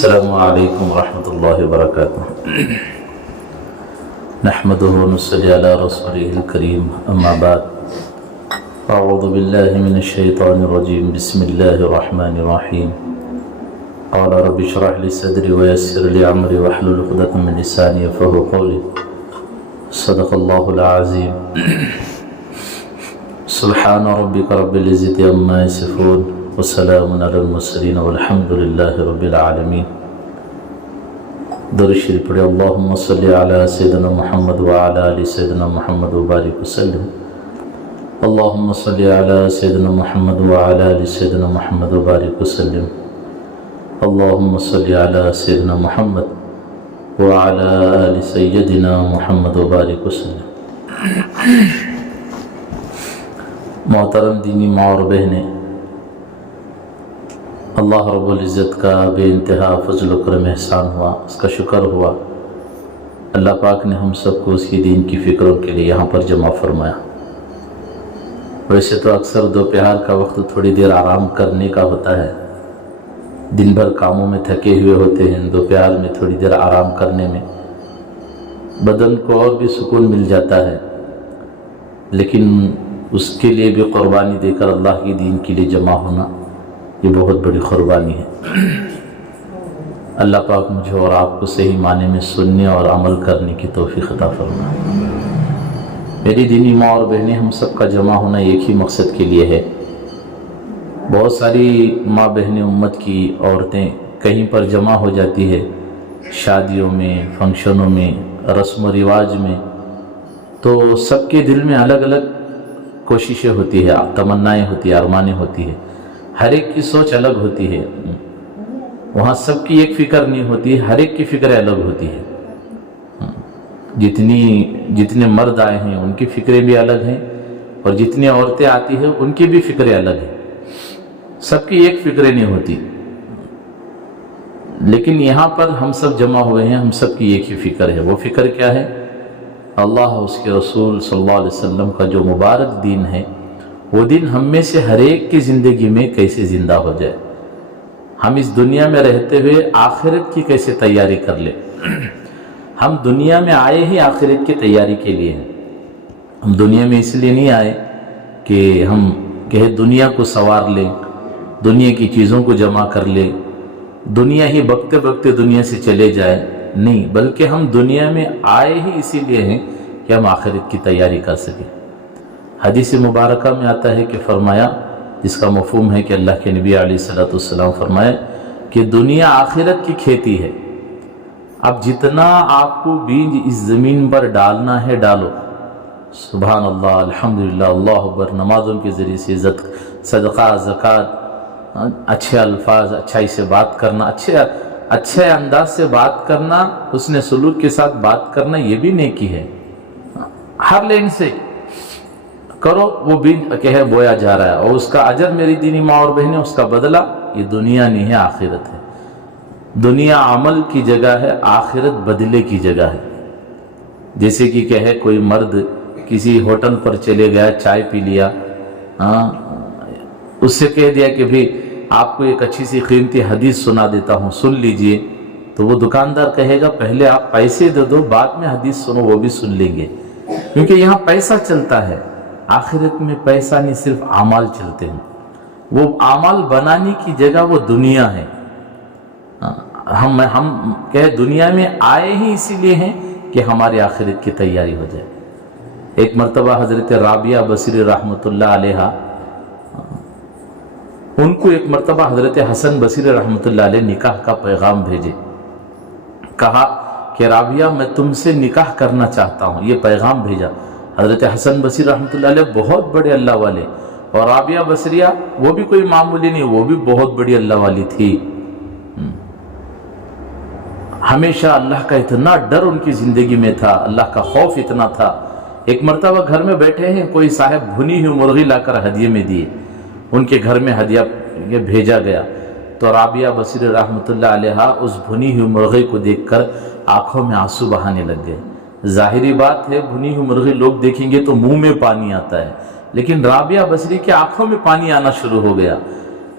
السلام عليكم ورحمة الله وبركاته. نحمده ونصلي على رسوله الكريم، أما بعد. أعوذ بالله من الشيطان الرجيم. بسم الله الرحمن الرحيم. قال رب اشرح لي صدري ويسر لي أمري واحلل عقدة من لساني يفقهوا قولي. صدق الله العظيم. سبحان ربك رب العزة عما يصفون وسلام على المرسلين والحمد لله رب العالمين. درود شریف پڑھیں. اللهم صل على سيدنا محمد وعلى آل سيدنا محمد وبارك وسلم. اللهم صل على سيدنا محمد وعلى آل سيدنا محمد وبارك وسلم. اللهم صل على سيدنا محمد وعلى آل سيدنا محمد وبارك وسلم. محترم دینی ماں اور بہنیں، اللہ رب العزت کا بے انتہا فضل و کرم احسان ہوا، اس کا شکر ہوا. اللہ پاک نے ہم سب کو اس کی دین کی فکروں کے لیے یہاں پر جمع فرمایا. ویسے تو اکثر دوپہر کا وقت تھوڑی دیر آرام کرنے کا ہوتا ہے. دن بھر کاموں میں تھکے ہوئے ہوتے ہیں، دوپہر میں تھوڑی دیر آرام کرنے میں بدن کو اور بھی سکون مل جاتا ہے. لیکن اس کے لیے بھی قربانی دے کر اللہ کی دین کے لیے جمع ہونا یہ بہت بڑی قربانی ہے. اللہ پاک مجھے اور آپ کو صحیح معنی میں سننے اور عمل کرنے کی توفیق عطا فرمائے. میری دینی ماں اور بہنیں، ہم سب کا جمع ہونا ایک ہی مقصد کے لیے ہے. بہت ساری ماں بہنیں امت کی عورتیں کہیں پر جمع ہو جاتی ہے، شادیوں میں، فنکشنوں میں، رسم و رواج میں، تو سب کے دل میں الگ الگ کوششیں ہوتی ہے، تمنائیں ہوتی ہیں، ارمانیں ہوتی ہے. ہر ایک کی سوچ الگ ہوتی ہے. وہاں سب کی ایک فکر نہیں ہوتی، ہر ایک کی فکریں الگ ہوتی ہے. جتنے مرد آئے ہیں ان کی فکریں بھی الگ ہیں، اور جتنی عورتیں آتی ہیں ان کی بھی فکریں الگ ہیں. سب کی ایک فکریں نہیں ہوتی. لیکن یہاں پر ہم سب جمع ہوئے ہیں، ہم سب کی ایک ہی فکر ہے. وہ فکر کیا ہے؟ اللہ اس کے رسول صلی اللہ علیہ وسلم کا جو مبارک دین ہے، وہ دن ہم میں سے ہر ایک کی زندگی میں کیسے زندہ ہو جائے. ہم اس دنیا میں رہتے ہوئے آخرت کی کیسے تیاری کر لیں. ہم دنیا میں آئے ہی آخرت کی تیاری کے لیے ہیں. ہم دنیا میں اس لیے نہیں آئے کہ ہم دنیا کو سنوار لیں، دنیا کی چیزوں کو جمع کر لیں، دنیا ہی بکتے بکتے دنیا سے چلے جائے. نہیں، بلکہ ہم دنیا میں آئے ہی اسی لیے ہیں کہ ہم آخرت کی تیاری کر سکیں. حدیث مبارکہ میں آتا ہے کہ فرمایا، جس کا مفہوم ہے کہ اللہ کے نبی علیہ الصلوۃ والسلام فرمائے کہ دنیا آخرت کی کھیتی ہے. اب جتنا آپ کو بیج اس زمین پر ڈالنا ہے ڈالو. سبحان اللہ، الحمدللہ، اللہ اکبر، نمازوں کے ذریعے سے صدقہ، زکوٰۃ، اچھے الفاظ، اچھائی سے بات کرنا، اچھے انداز سے بات کرنا، حسن سلوک کے ساتھ بات کرنا، یہ بھی نیکی ہے. ہر لین سے کرو، وہ بیج کہ ہے بویا جا رہا ہے، اور اس کا اجر میری دینی ماں اور بہنیں، اس کا بدلہ یہ دنیا نہیں ہے، آخرت ہے. دنیا عمل کی جگہ ہے، آخرت بدلے کی جگہ ہے. جیسے کہ کہے کوئی مرد کسی ہوٹل پر چلے گیا، چائے پی لیا، اس سے کہہ دیا کہ بھی آپ کو ایک اچھی سی قیمتی حدیث سنا دیتا ہوں، سن لیجئے. تو وہ دکاندار کہے گا پہلے آپ پیسے دے دو، بعد میں حدیث سنو، وہ بھی سن لیں گے. کیونکہ یہاں پیسہ چلتا ہے. آخرت میں پیسہ نہیں، صرف اعمال چلتے ہیں. وہ اعمال بنانے کی جگہ وہ دنیا ہے. ہم دنیا میں آئے ہی اسی لیے ہیں کہ ہماری آخرت کی تیاری ہو جائے. ایک مرتبہ حضرت رابعہ بصری رحمۃ اللہ علیہ، ان کو ایک مرتبہ حضرت حسن بصری رحمۃ اللہ علیہ نکاح کا پیغام بھیجے. کہا کہ رابعہ میں تم سے نکاح کرنا چاہتا ہوں، یہ پیغام بھیجا. حضرت حسن بصری رحمۃ اللہ علیہ بہت بڑے اللہ والے، اور رابعہ بصریہ وہ بھی کوئی معمولی نہیں، وہ بھی بہت بڑی اللہ والی تھی. ہمیشہ اللہ کا اتنا ڈر ان کی زندگی میں تھا، اللہ کا خوف اتنا تھا. ایک مرتبہ گھر میں بیٹھے ہیں، کوئی صاحب بھنی ہوئی مرغی لا کر ہدیے میں دیے. ان کے گھر میں ہدیہ بھیجا گیا تو رابعہ بصری رحمۃ اللہ علیہ اس بھنی ہوئی مرغی کو دیکھ کر آنکھوں میں آنسو بہانے لگ گئے. ظاہری بات ہے، بھنی ہوئی مرغی لوگ دیکھیں گے تو منہ میں پانی آتا ہے، لیکن رابعہ بصری کی آنکھوں میں پانی آنا شروع ہو گیا.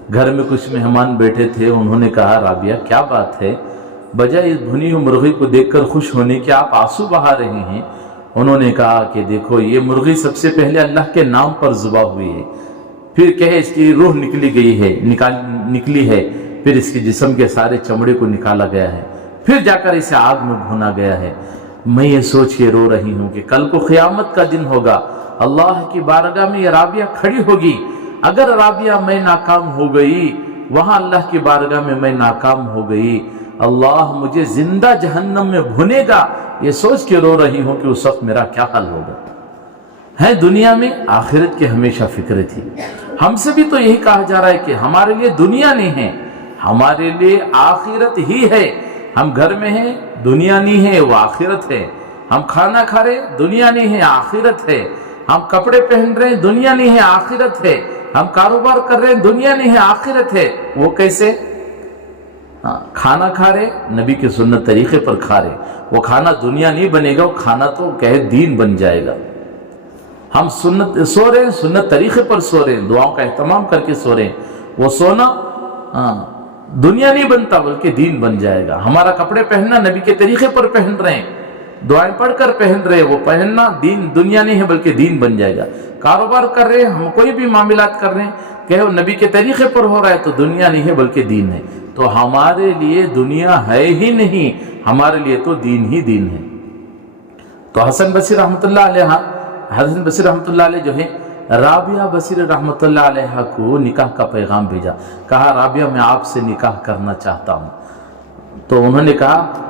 घर में कुछ मेहमान बैठे थे, उन्होंने कहा राबिया क्या बात है, बजाय इस भुनी हुई मुर्गी को देखकर खुश होने के आप आंसू बहा रहे हैं। उन्होंने कहा कि देखो ये मुर्गी सबसे पहले अल्लाह के नाम पर ज़ुबा हुई है, फिर कहे इसकी रूह निकली है, फिर इसके जिस्म के सारे चमड़े को निकाला गया है, फिर जाकर इसे आग में भुना गया है। मैं ये सोच के रो रही हूँ कि कल को क़यामत का दिन होगा, अल्लाह की बारगाह में ये राबिया खड़ी होगी। अगर राबिया मैं नाकाम हो गई, वहां अल्लाह की बारगाह में मैं नाकाम हो गई, अल्लाह मुझे जिंदा जहन्नम में भुनेगा, ये सोच के रो रही हूं कि उस वक्त मेरा क्या हाल होगा। है दुनिया में आखिरत की हमेशा फिक्र थी। हमसे भी तो यही कहा जा रहा है कि हमारे लिए दुनिया नहीं है, हमारे लिए आखिरत ही है। हम घर में हैं, दुनिया नहीं है, वो आखिरत है। हम खाना खा रहे, दुनिया नहीं है, आखिरत है। हम कपड़े पहन रहे हैं, दुनिया नहीं है, आखिरत है। हम कारोबार कर रहे हैं, दुनिया नहीं है, आखिरत है। वो कैसे? खाना खा रहे, नबी के सुन्नत तरीके पर खा रहे, वो खाना दुनिया नहीं बनेगा, वो खाना तो कहे दीन बन जाएगा। हम सुन्नत सो रहे हैं, सुन्नत तरीके पर सो रहे हैं, दुआओं का एहतमाम करके सो रहे हैं, वो सोना दुनिया नहीं बनता बल्कि दीन बन जाएगा। हमारा कपड़े पहनना नबी के तरीके पर पहन रहे हैं, दुआएं पढ़कर पहन रहे हैं, वो पहनना दीन दुनिया नहीं है बल्कि दीन बन जाएगा। कारोबार कर रहे हैं, हम कोई भी मामलात कर रहे हैं, कहो नबी के तरीके पर हो रहा है तो दुनिया नहीं है बल्कि दीन है। तो हमारे लिए दुनिया है ही नहीं, हमारे लिए तो दीन ही दीन है। तो हसन बसरी रहमतुल्लाह अलैह जो है, राबिया बसरी रहमतुल्लाह अलैहा को निकाह का पैगाम भेजा। कहा राबिया मैं आपसे निकाह करना चाहता हूँ। तो उन्होंने कहा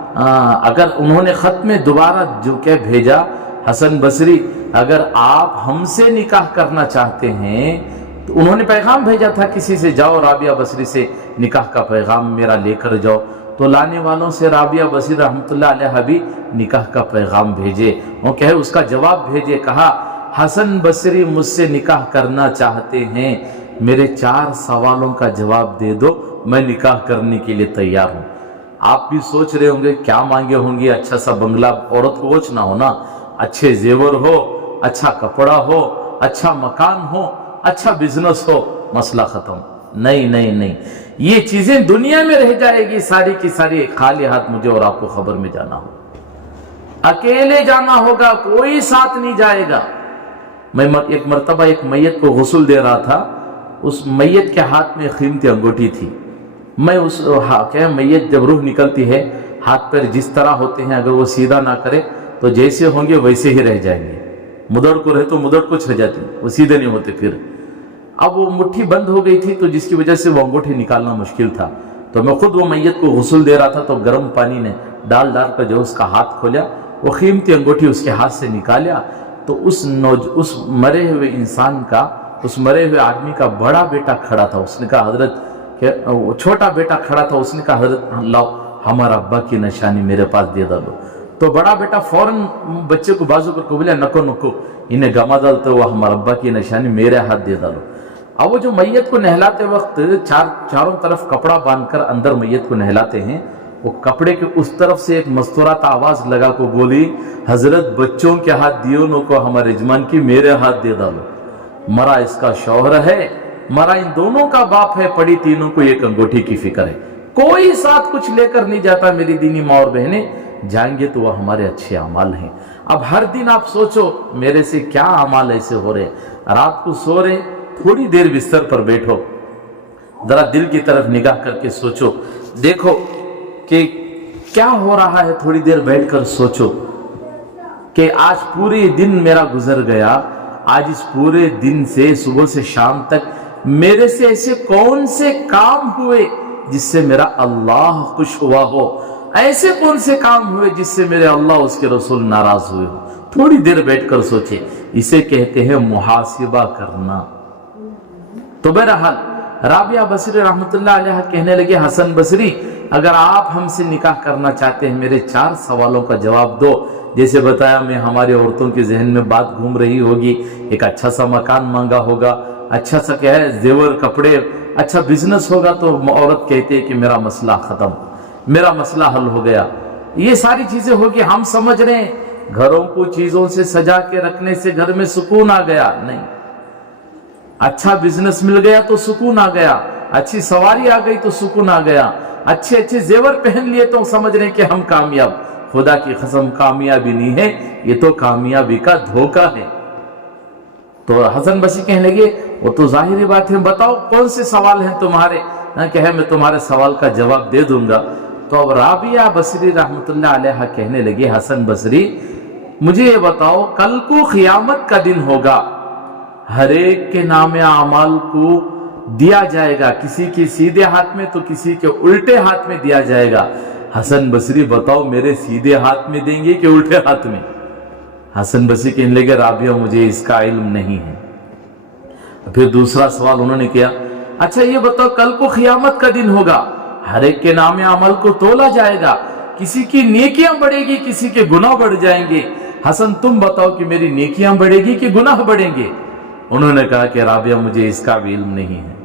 अगर उन्होंने खत में दोबारा जो क्या भेजा, हसन बसरी अगर आप हमसे निकाह करना चाहते हैं, तो उन्होंने पैगाम भेजा था किसी से, जाओ राबिया बसरी से निकाह का पैगाम मेरा लेकर जाओ। तो लाने वालों से राबिया बसरी रहमतुल्लाह अलैहा भी निकाह का पैगाम भेजे, वो कहे उसका जवाब भेजे। कहा हसन बसरी मुझसे निकाह करना चाहते हैं, मेरे 4 सवालों का जवाब दे दो, मैं निकाह करने के लिए तैयार हूं। आप भी सोच रहे होंगे क्या मांगे होंगे, अच्छा सा बंगला, औरत को कुछ ना हो ना, अच्छे जेवर हो, अच्छा कपड़ा हो, अच्छा मकान हो, अच्छा बिजनेस हो, मसला खत्म। नहीं नहीं नहीं, ये चीजें दुनिया में रह जाएगी सारी की सारी। खाली हाथ मुझे और आपको खबर में जाना हो, अकेले जाना होगा, कोई साथ नहीं जाएगा। मैं एक मर्तबा एक मैयत को गुस्ल दे रहा था, उस मैयत के हाथ में कीमती अंगूठी थी। मैं उस क्या मैयत जब रूह निकलती है, हाथ पैर जिस तरह होते हैं, अगर वो सीधा ना करे तो जैसे होंगे वैसे ही रह जाएंगे। मुदड़ को रहे तो मुदड़ कुछ रह जाती, वो सीधे नहीं होते फिर। अब वो मुट्ठी बंद हो गई थी, तो जिसकी वजह से वो अंगूठी निकालना मुश्किल था। तो मैं खुद वो मैयत को गुस्ल दे रहा था, तो गर्म पानी ने डाल कर जो उसका हाथ खोला, वो कीमती अंगूठी उसके हाथ से निकाला। तो उस मरे हुए इंसान का, उस मरे हुए आदमी का बड़ा बेटा खड़ा था। उसने कहा हजरत, छोटा बेटा खड़ा था, उसने कहा हजरत लाओ हमारा अब्बा की निशानी मेरे पास दे डालो। तो बड़ा बेटा फौरन बच्चे को बाजू पर बोला नको नको, इन्हें गमा डालते हुआ हमारा अब्बा की निशानी मेरे हाथ दे डालो। अब वो जो मैयत को नहलाते वक्त चारों तरफ कपड़ा बांधकर अंदर मैयत को नहलाते हैं, वो कपड़े के उस तरफ से एक मस्तूरात आवाज लगा को बोली, हजरत बच्चों के हाथ दियो नो को हमारे यजमान की मेरे हाथ दे डालो। मरा इसका शौहर है, मरा इन दोनों का बाप है, पड़ी तीनों को एक अंगूठी की फिक्र है। कोई साथ कुछ लेकर नहीं जाता। मेरी दीनी माँ और बहनें, जाएंगे तो वह हमारे अच्छे अमाल हैं। अब हर दिन आप सोचो मेरे से क्या अमाल ऐसे हो रहे। रात को सो रहे, थोड़ी देर बिस्तर पर बैठो, जरा दिल की तरफ निगाह करके सोचो, देखो कि क्या हो रहा है। थोड़ी देर बैठकर सोचो कि आज पूरे दिन मेरा गुजर गया, आज इस पूरे दिन से सुबह से शाम तक मेरे से ऐसे कौन से काम हुए जिससे मेरा अल्लाह खुश हुआ हो, ऐसे कौन से काम हुए जिससे मेरे अल्लाह उसके रसूल नाराज हुए हो। थोड़ी देर बैठकर सोचे, इसे कहते हैं मुहासिबा करना। तो बहरहाल राबिया बसरी रहमतुल्लाह अलैहा कहने लगे, हसन बसरी अगर आप हमसे निकाह करना चाहते हैं, मेरे 4 सवालों का जवाब दो। जैसे बताया मैं, हमारी औरतों के जहन में बात घूम रही होगी, एक अच्छा सा मकान मांगा होगा, अच्छा सा क्या है जेवर कपड़े, अच्छा बिजनेस होगा, तो औरत कहती है कि मेरा मसला खत्म, मेरा मसला हल हो गया। ये सारी चीजें होगी। हम समझ रहे हैं घरों को चीजों से सजा के रखने से घर में सुकून आ गया, नहीं। अच्छा बिजनेस मिल गया तो सुकून आ गया, अच्छी सवारी आ गई तो सुकून आ गया, अच्छे अच्छे जेवर पहन लिए तो समझ रहे कि हम कामयाब। खुदा की कसम कामयाबी नहीं है, ये तो कामयाबी का धोखा है। तो हसन बसरी कहने लगे वो तो जाहिर बात है, बताओ कौन से सवाल हैं तुम्हारे, कहे मैं तुम्हारे सवाल का जवाब दे दूंगा। तो अब राबिया बसरी रहमतुल्लाह अलैहा कहने लगे हसन बसरी मुझे ये बताओ कल को क़यामत का दिन होगा, हर एक के नामे अमाल को दिया जाएगा, किसी के सीधे हाथ में तो किसी के उल्टे हाथ में दिया जाएगा। हसन बसरी बताओ मेरे सीधे हाथ में देंगे कि उल्टे हाथ में? हसन बसरी कहने लगे राबिया मुझे इसका इल्म नहीं है। फिर दूसरा सवाल उन्होंने किया, अच्छा ये बताओ कल को क़यामत का दिन होगा, हर एक के नामे अमल को तोला जाएगा, किसी की नेकियां बढ़ेगी किसी के गुनाह बढ़ जाएंगे, हसन तुम बताओ कि मेरी नेकियां बढ़ेगी कि गुनाह बढ़ेंगे? उन्होंने कहा कि राबिया मुझे इसका भी इल्म नहीं है।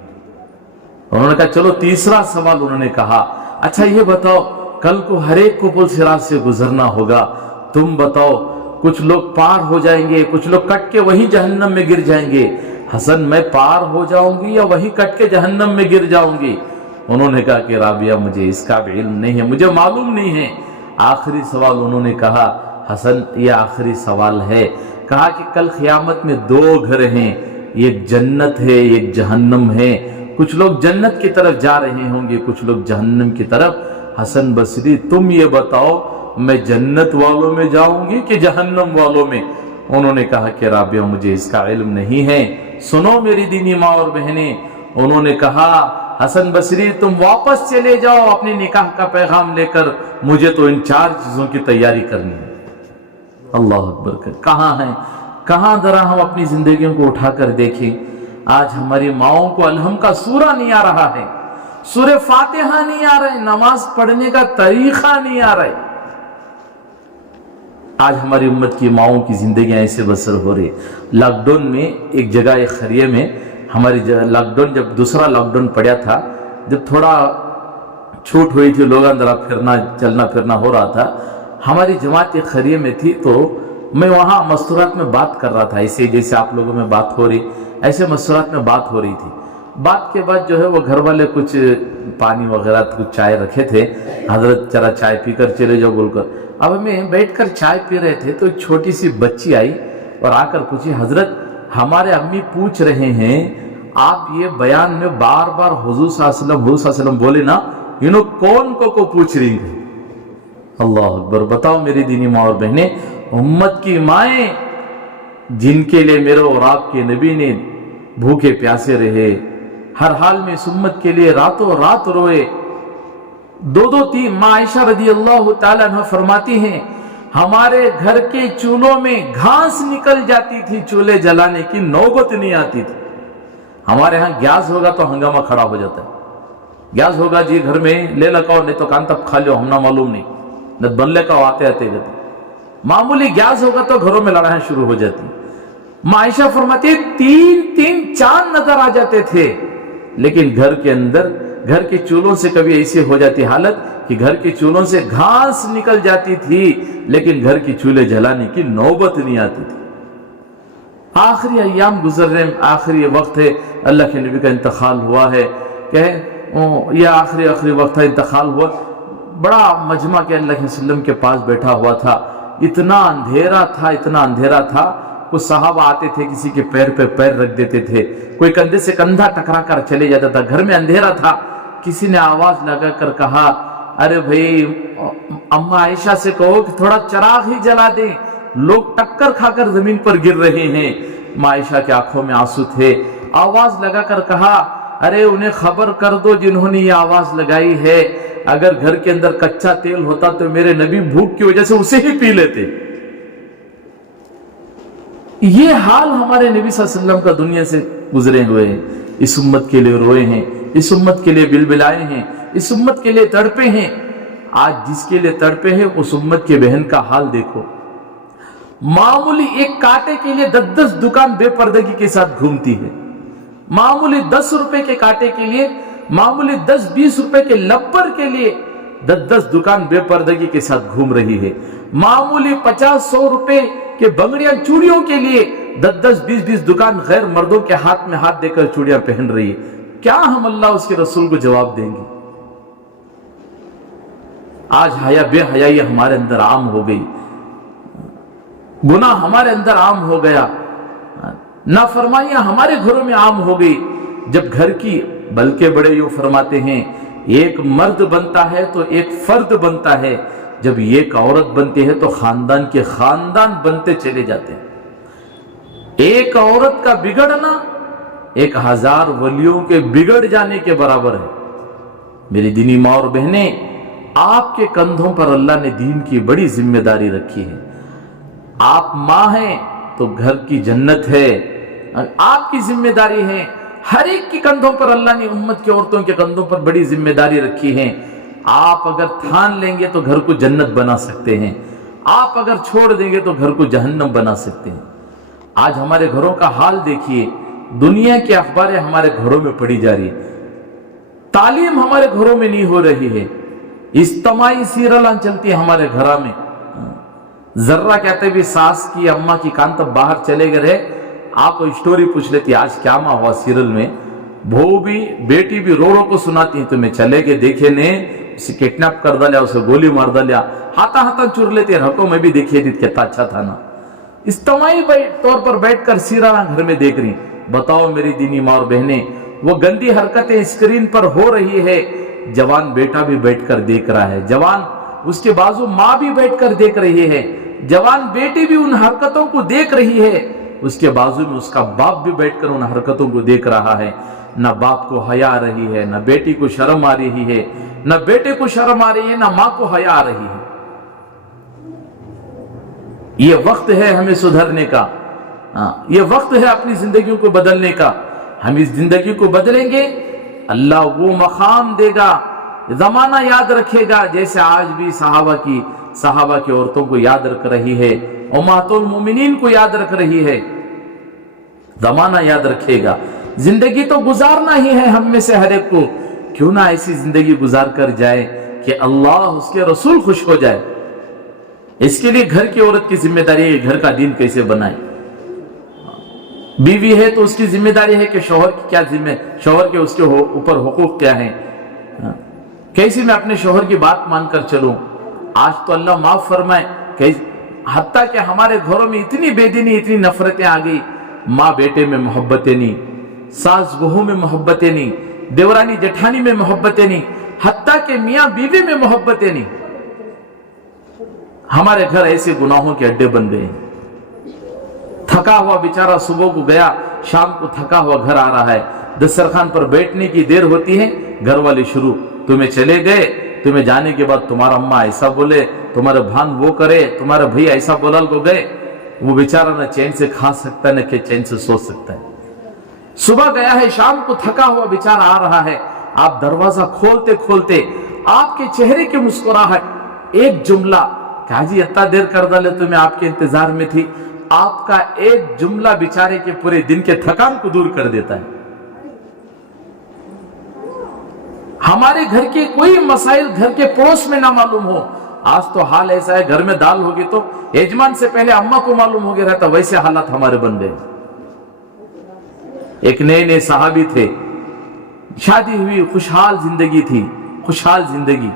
उन्होंने कहा चलो तीसरा सवाल उन्होंने कहा, अच्छा ये बताओ कल को हर एक को पुल सिरात से गुजरना होगा, तुम बताओ कुछ लोग पार हो जाएंगे, कुछ लोग कट के वहीं जहन्नम में गिर जाएंगे, हसन मैं पार हो जाऊंगी या वहीं कट के जहन्नम में गिर जाऊंगी? उन्होंने कहा कि राबिया मुझे इसका भी इल्म नहीं है, मुझे मालूम नहीं है। आखिरी सवाल उन्होंने कहा हसन ये आखिरी सवाल है, कहा कि कल क़यामत में दो घर हैं, एक जन्नत है एक जहन्नम है, कुछ लोग जन्नत की तरफ जा रहे होंगे कुछ लोग जहन्नम की तरफ। हसन बसरी तुम ये बताओ मैं जन्नत वालों में जाऊंगी कि जहन्नम वालों में? उन्होंने कहा कि राबिया मुझे इसका इल्म नहीं है। सुनो मेरी दीनी माँ और बहनें, उन्होंने कहा हसन बसरी तुम वापस चले जाओ अपने निकाह का पैगाम लेकर, मुझे तो इन 4 चीजों की तैयारी करनी है। अल्लाह अकबर। कहाँ है, कहाँ जरा हम अपनी जिंदगियों को उठाकर देखें। आज हमारी माओं को अलहम का सूरा नहीं आ रहा है, सूरे फातिहा नहीं आ रहे, नमाज पढ़ने का तरीका नहीं आ रहा है। आज हमारी उम्मत की माओं की जिंदगियां ऐसे बसर हो रही। लॉकडाउन में एक जगह एक खरिये में हमारी लॉकडाउन जब दूसरा लॉकडाउन पड़ा था, जब थोड़ा छूट हुई थी, लोग अंदर फिरना चलना फिरना हो रहा था, हमारी जमात एक खरिये में थी, तो मैं वहाँ मस्तूरात में बात कर रहा था, ऐसे जैसे आप लोगों में बात हो रही, ऐसे मस्तूरात में बात हो रही थी। बात के बाद जो है वो घर वाले कुछ पानी वगैरह कुछ चाय रखे थे, हजरत जरा चाय पीकर चले जाओ बोलकर। अब हमें बैठकर चाय पी रहे थे तो एक छोटी सी बच्ची आई और आकर पूछी हजरत हमारे अम्मी पूछ रहे हैं आप ये बयान में बार बार हुजूर सल्लल्लाहु अलैहि वसल्लम बोले ना, इन्हों कौन को पूछ रही है? अल्लाह अकबर। बताओ मेरी दीनी माँ और बहने, उम्मत की माएँ जिनके लिए मेरे और आपके नबी ने भूखे प्यासे रहे, हर हाल में इस उम्मत के लिए रातों रात रोए, 2-2 3 माँ आयशा रदी अल्लाह ताला अन्हा फरमाती हैं हमारे घर के चूल्हों में घास निकल जाती थी, चूल्हे जलाने की नौबत नहीं आती थी। हमारे यहाँ गैस होगा तो हंगामा खड़ा हो जाता है, गैस होगा जी घर में ले लगाओ, नहीं तो कान तब खा लो, हमना मालूम नहीं न बनले का आते आते गए। मामूली गैस होगा तो घरों में लड़ाई शुरू हो जाती। माँ आयशा फरमाती 3-3 चांद नजर आ जाते थे, लेकिन घर के अंदर घर के चूल्हों से कभी ऐसी हो जाती हालत कि घर के चूल्हों से घास निकल जाती थी, लेकिन घर की चूल्हे जलाने की नौबत नहीं आती थी। आखिरी अय्याम गुजर रहे, आखिरी वक्त है, अल्लाह के नबी का इंतकाल हुआ है, कहे यह आखिरी वक्त है, इंतकाल हुआ। बड़ा मजमा के अल्लाह के वसल्लम के पास बैठा हुआ था, इतना अंधेरा था, इतना अंधेरा था, कुछ सहाबा आते थे किसी के पैर पे पैर रख देते थे, कोई कंधे से कंधा टकरा कर चले जाता था। घर में अंधेरा था, किसी ने आवाज लगाकर कहा अरे भाई अम्मा आयशा से कहो कि थोड़ा चिराग ही जला दे, लोग टक्कर खाकर जमीन पर गिर रहे हैं। माँ आयशा की आंखों में आंसू थे, आवाज लगाकर कहा अरे उन्हें खबर कर दो जिन्होंने ये आवाज लगाई है, अगर घर के अंदर कच्चा तेल होता तो मेरे नबी भूख की वजह से उसे ही पी लेते। ये हाल हमारे नबी सल्लल्लाहु अलैहि वसल्लम का दुनिया से गुजरे हुए हैं, इस उम्मत के लिए रोए हैं, इस उम्मत के लिए बिलबिलाए हैं, इस उम्मत के लिए तड़पे हैं। आज जिसके लिए तड़पे हैं उस उम्मत के बहन का हाल देखो। मामूली एक कांटे के लिए 10-10 दुकान बेपर्दगी के साथ घूमती है, मामूली 10 रुपए के कांटे के लिए, मामूली 10-20 रुपए के लब्बर के लिए 10-10 दुकान बेपर्दगी के साथ घूम रही है, मामूली 50-100 रुपए के बंगड़ियां चूड़ियों के लिए 10-10 20-20 दुकान गैर मर्दों के हाथ में हाथ देकर चूड़ियां पहन रही है। क्या हम अल्लाह उसके रसूल को जवाब देंगे? आज हया बेहयाई हमारे अंदर आम हो गई, गुनाह हमारे अंदर आम हो गया, नाफरमानियां हमारे घरों में आम हो गई। जब घर की, बल्कि बड़े यूं फरमाते हैं, एक मर्द बनता है तो एक फर्द बनता है, जब एक औरत बनती है तो खानदान के खानदान बनते चले जाते हैं। एक औरत का बिगड़ना 1000 वलियों के बिगड़ जाने के बराबर है। मेरी दीनी माँ और बहनें, आपके कंधों पर अल्लाह ने दीन की बड़ी जिम्मेदारी रखी है। आप माँ हैं तो घर की जन्नत है, आपकी जिम्मेदारी है। हर एक के कंधों पर अल्लाह ने, उम्मत की औरतों के कंधों पर बड़ी जिम्मेदारी रखी है। आप अगर ठान लेंगे तो घर को जन्नत बना सकते हैं, आप अगर छोड़ देंगे तो घर को जहन्नम बना सकते हैं। आज हमारे घरों का हाल देखिए, दुनिया की अखबारें हमारे घरों में पड़ी जा रही है, तालीम हमारे घरों में नहीं हो रही है, इज्तिमाई सीरियल चलती है हमारे घरा में। जर्रा कहते भी सास की, अम्मा की कान तब बाहर चले गए, आपको स्टोरी पूछ लेती, आज क्या माँ हुआ सीरियल में, बहू भी बेटी भी रो रो को सुनाती है, तुम्हें चले गए देखे ने, उसे किडनैप कर डालिया, उसे गोली मार डालिया, हाथा हाथा चुर लेते, हको में भी देखिए कितना अच्छा था ना। इज्तिमाई तौर पर बैठकर सीरियल घर में देख रही। बताओ मेरी दीनी माँ और बहनें, वो गंदी हरकतें स्क्रीन पर हो रही है, जवान बेटा भी बैठकर देख रहा है, जवान उसके बाजू माँ भी बैठकर देख रही है, जवान बेटी भी उन हरकतों को देख रही है, उसके बाजू में उसका बाप भी बैठकर उन हरकतों को देख रहा है। न बाप को हया आ रही है, न बेटी को शर्म आ रही है, न बेटे को शर्म आ रही है, न माँ को हया आ रही है। ये वक्त है हमें सुधरने का, ये वक्त है अपनी जिंदगियों को बदलने का। हम इस जिंदगी को बदलेंगे, अल्लाह वो मकाम देगा, जमाना याद रखेगा, जैसे आज भी सहाबा की औरतों को याद रख रही है, उम्मतुल मोमिनीन को याद रख रही है। जमाना याद रखेगा। जिंदगी तो गुजारना ही है हम में से हर एक को, क्यों ना ऐसी जिंदगी गुजार कर जाए कि अल्लाह उसके रसूल खुश हो जाए। इसके लिए घर की औरत की जिम्मेदारी है, घर का दीन कैसे बनाए। बीवी है तो उसकी जिम्मेदारी है कि शौहर की क्या शौहर के उसके ऊपर हुकूक क्या है, कैसे मैं अपने शौहर की बात मानकर चलूं। आज तो अल्लाह माफ फरमाए, हत्ता कि हमारे घरों में इतनी बेदीनी, इतनी नफरतें आ गई। माँ बेटे में मोहब्बतें नहीं, सास बहू में मोहब्बतें नहीं, देवरानी जेठानी में मोहब्बतें नहीं, हत्ता के मियाँ बीवी में मोहब्बतें नहीं। हमारे घर ऐसे गुनाहों के अड्डे बन गए। थका हुआ बेचारा सुबह को गया, शाम को थका हुआ घर आ रहा है, दस्तरखान पर बैठने की देर होती है, घर वाले शुरू, तुम्हें चले गए, तुम्हें जाने के बाद तुम्हारा अम्मा ऐसा बोले, तुम्हारे भान वो करे, तुम्हारे भैया ऐसा बोलल को गए। वो बेचारा न चैन से खा सकता है, न कि चैन से सो सकता है। सुबह गया है, शाम को थका हुआ बेचारा आ रहा है, आप दरवाजा खोलते खोलते आपके चेहरे की मुस्कुराहट, एक जुमला, क्या जी इतना देर कर डाले, तो मैं आपके इंतजार में थी। आपका एक जुमला बेचारे के पूरे दिन के थकान को दूर कर देता है। हमारे घर के कोई मसाइल घर के पड़ोस में ना मालूम हो। आज तो हाल ऐसा है, घर में दाल होगी तो यजमान से पहले अम्मा को मालूम हो गया रहता, वैसे हालात हमारे बन गए। एक नए सहाबी थे, शादी हुई, खुशहाल जिंदगी थी, खुशहाल जिंदगी,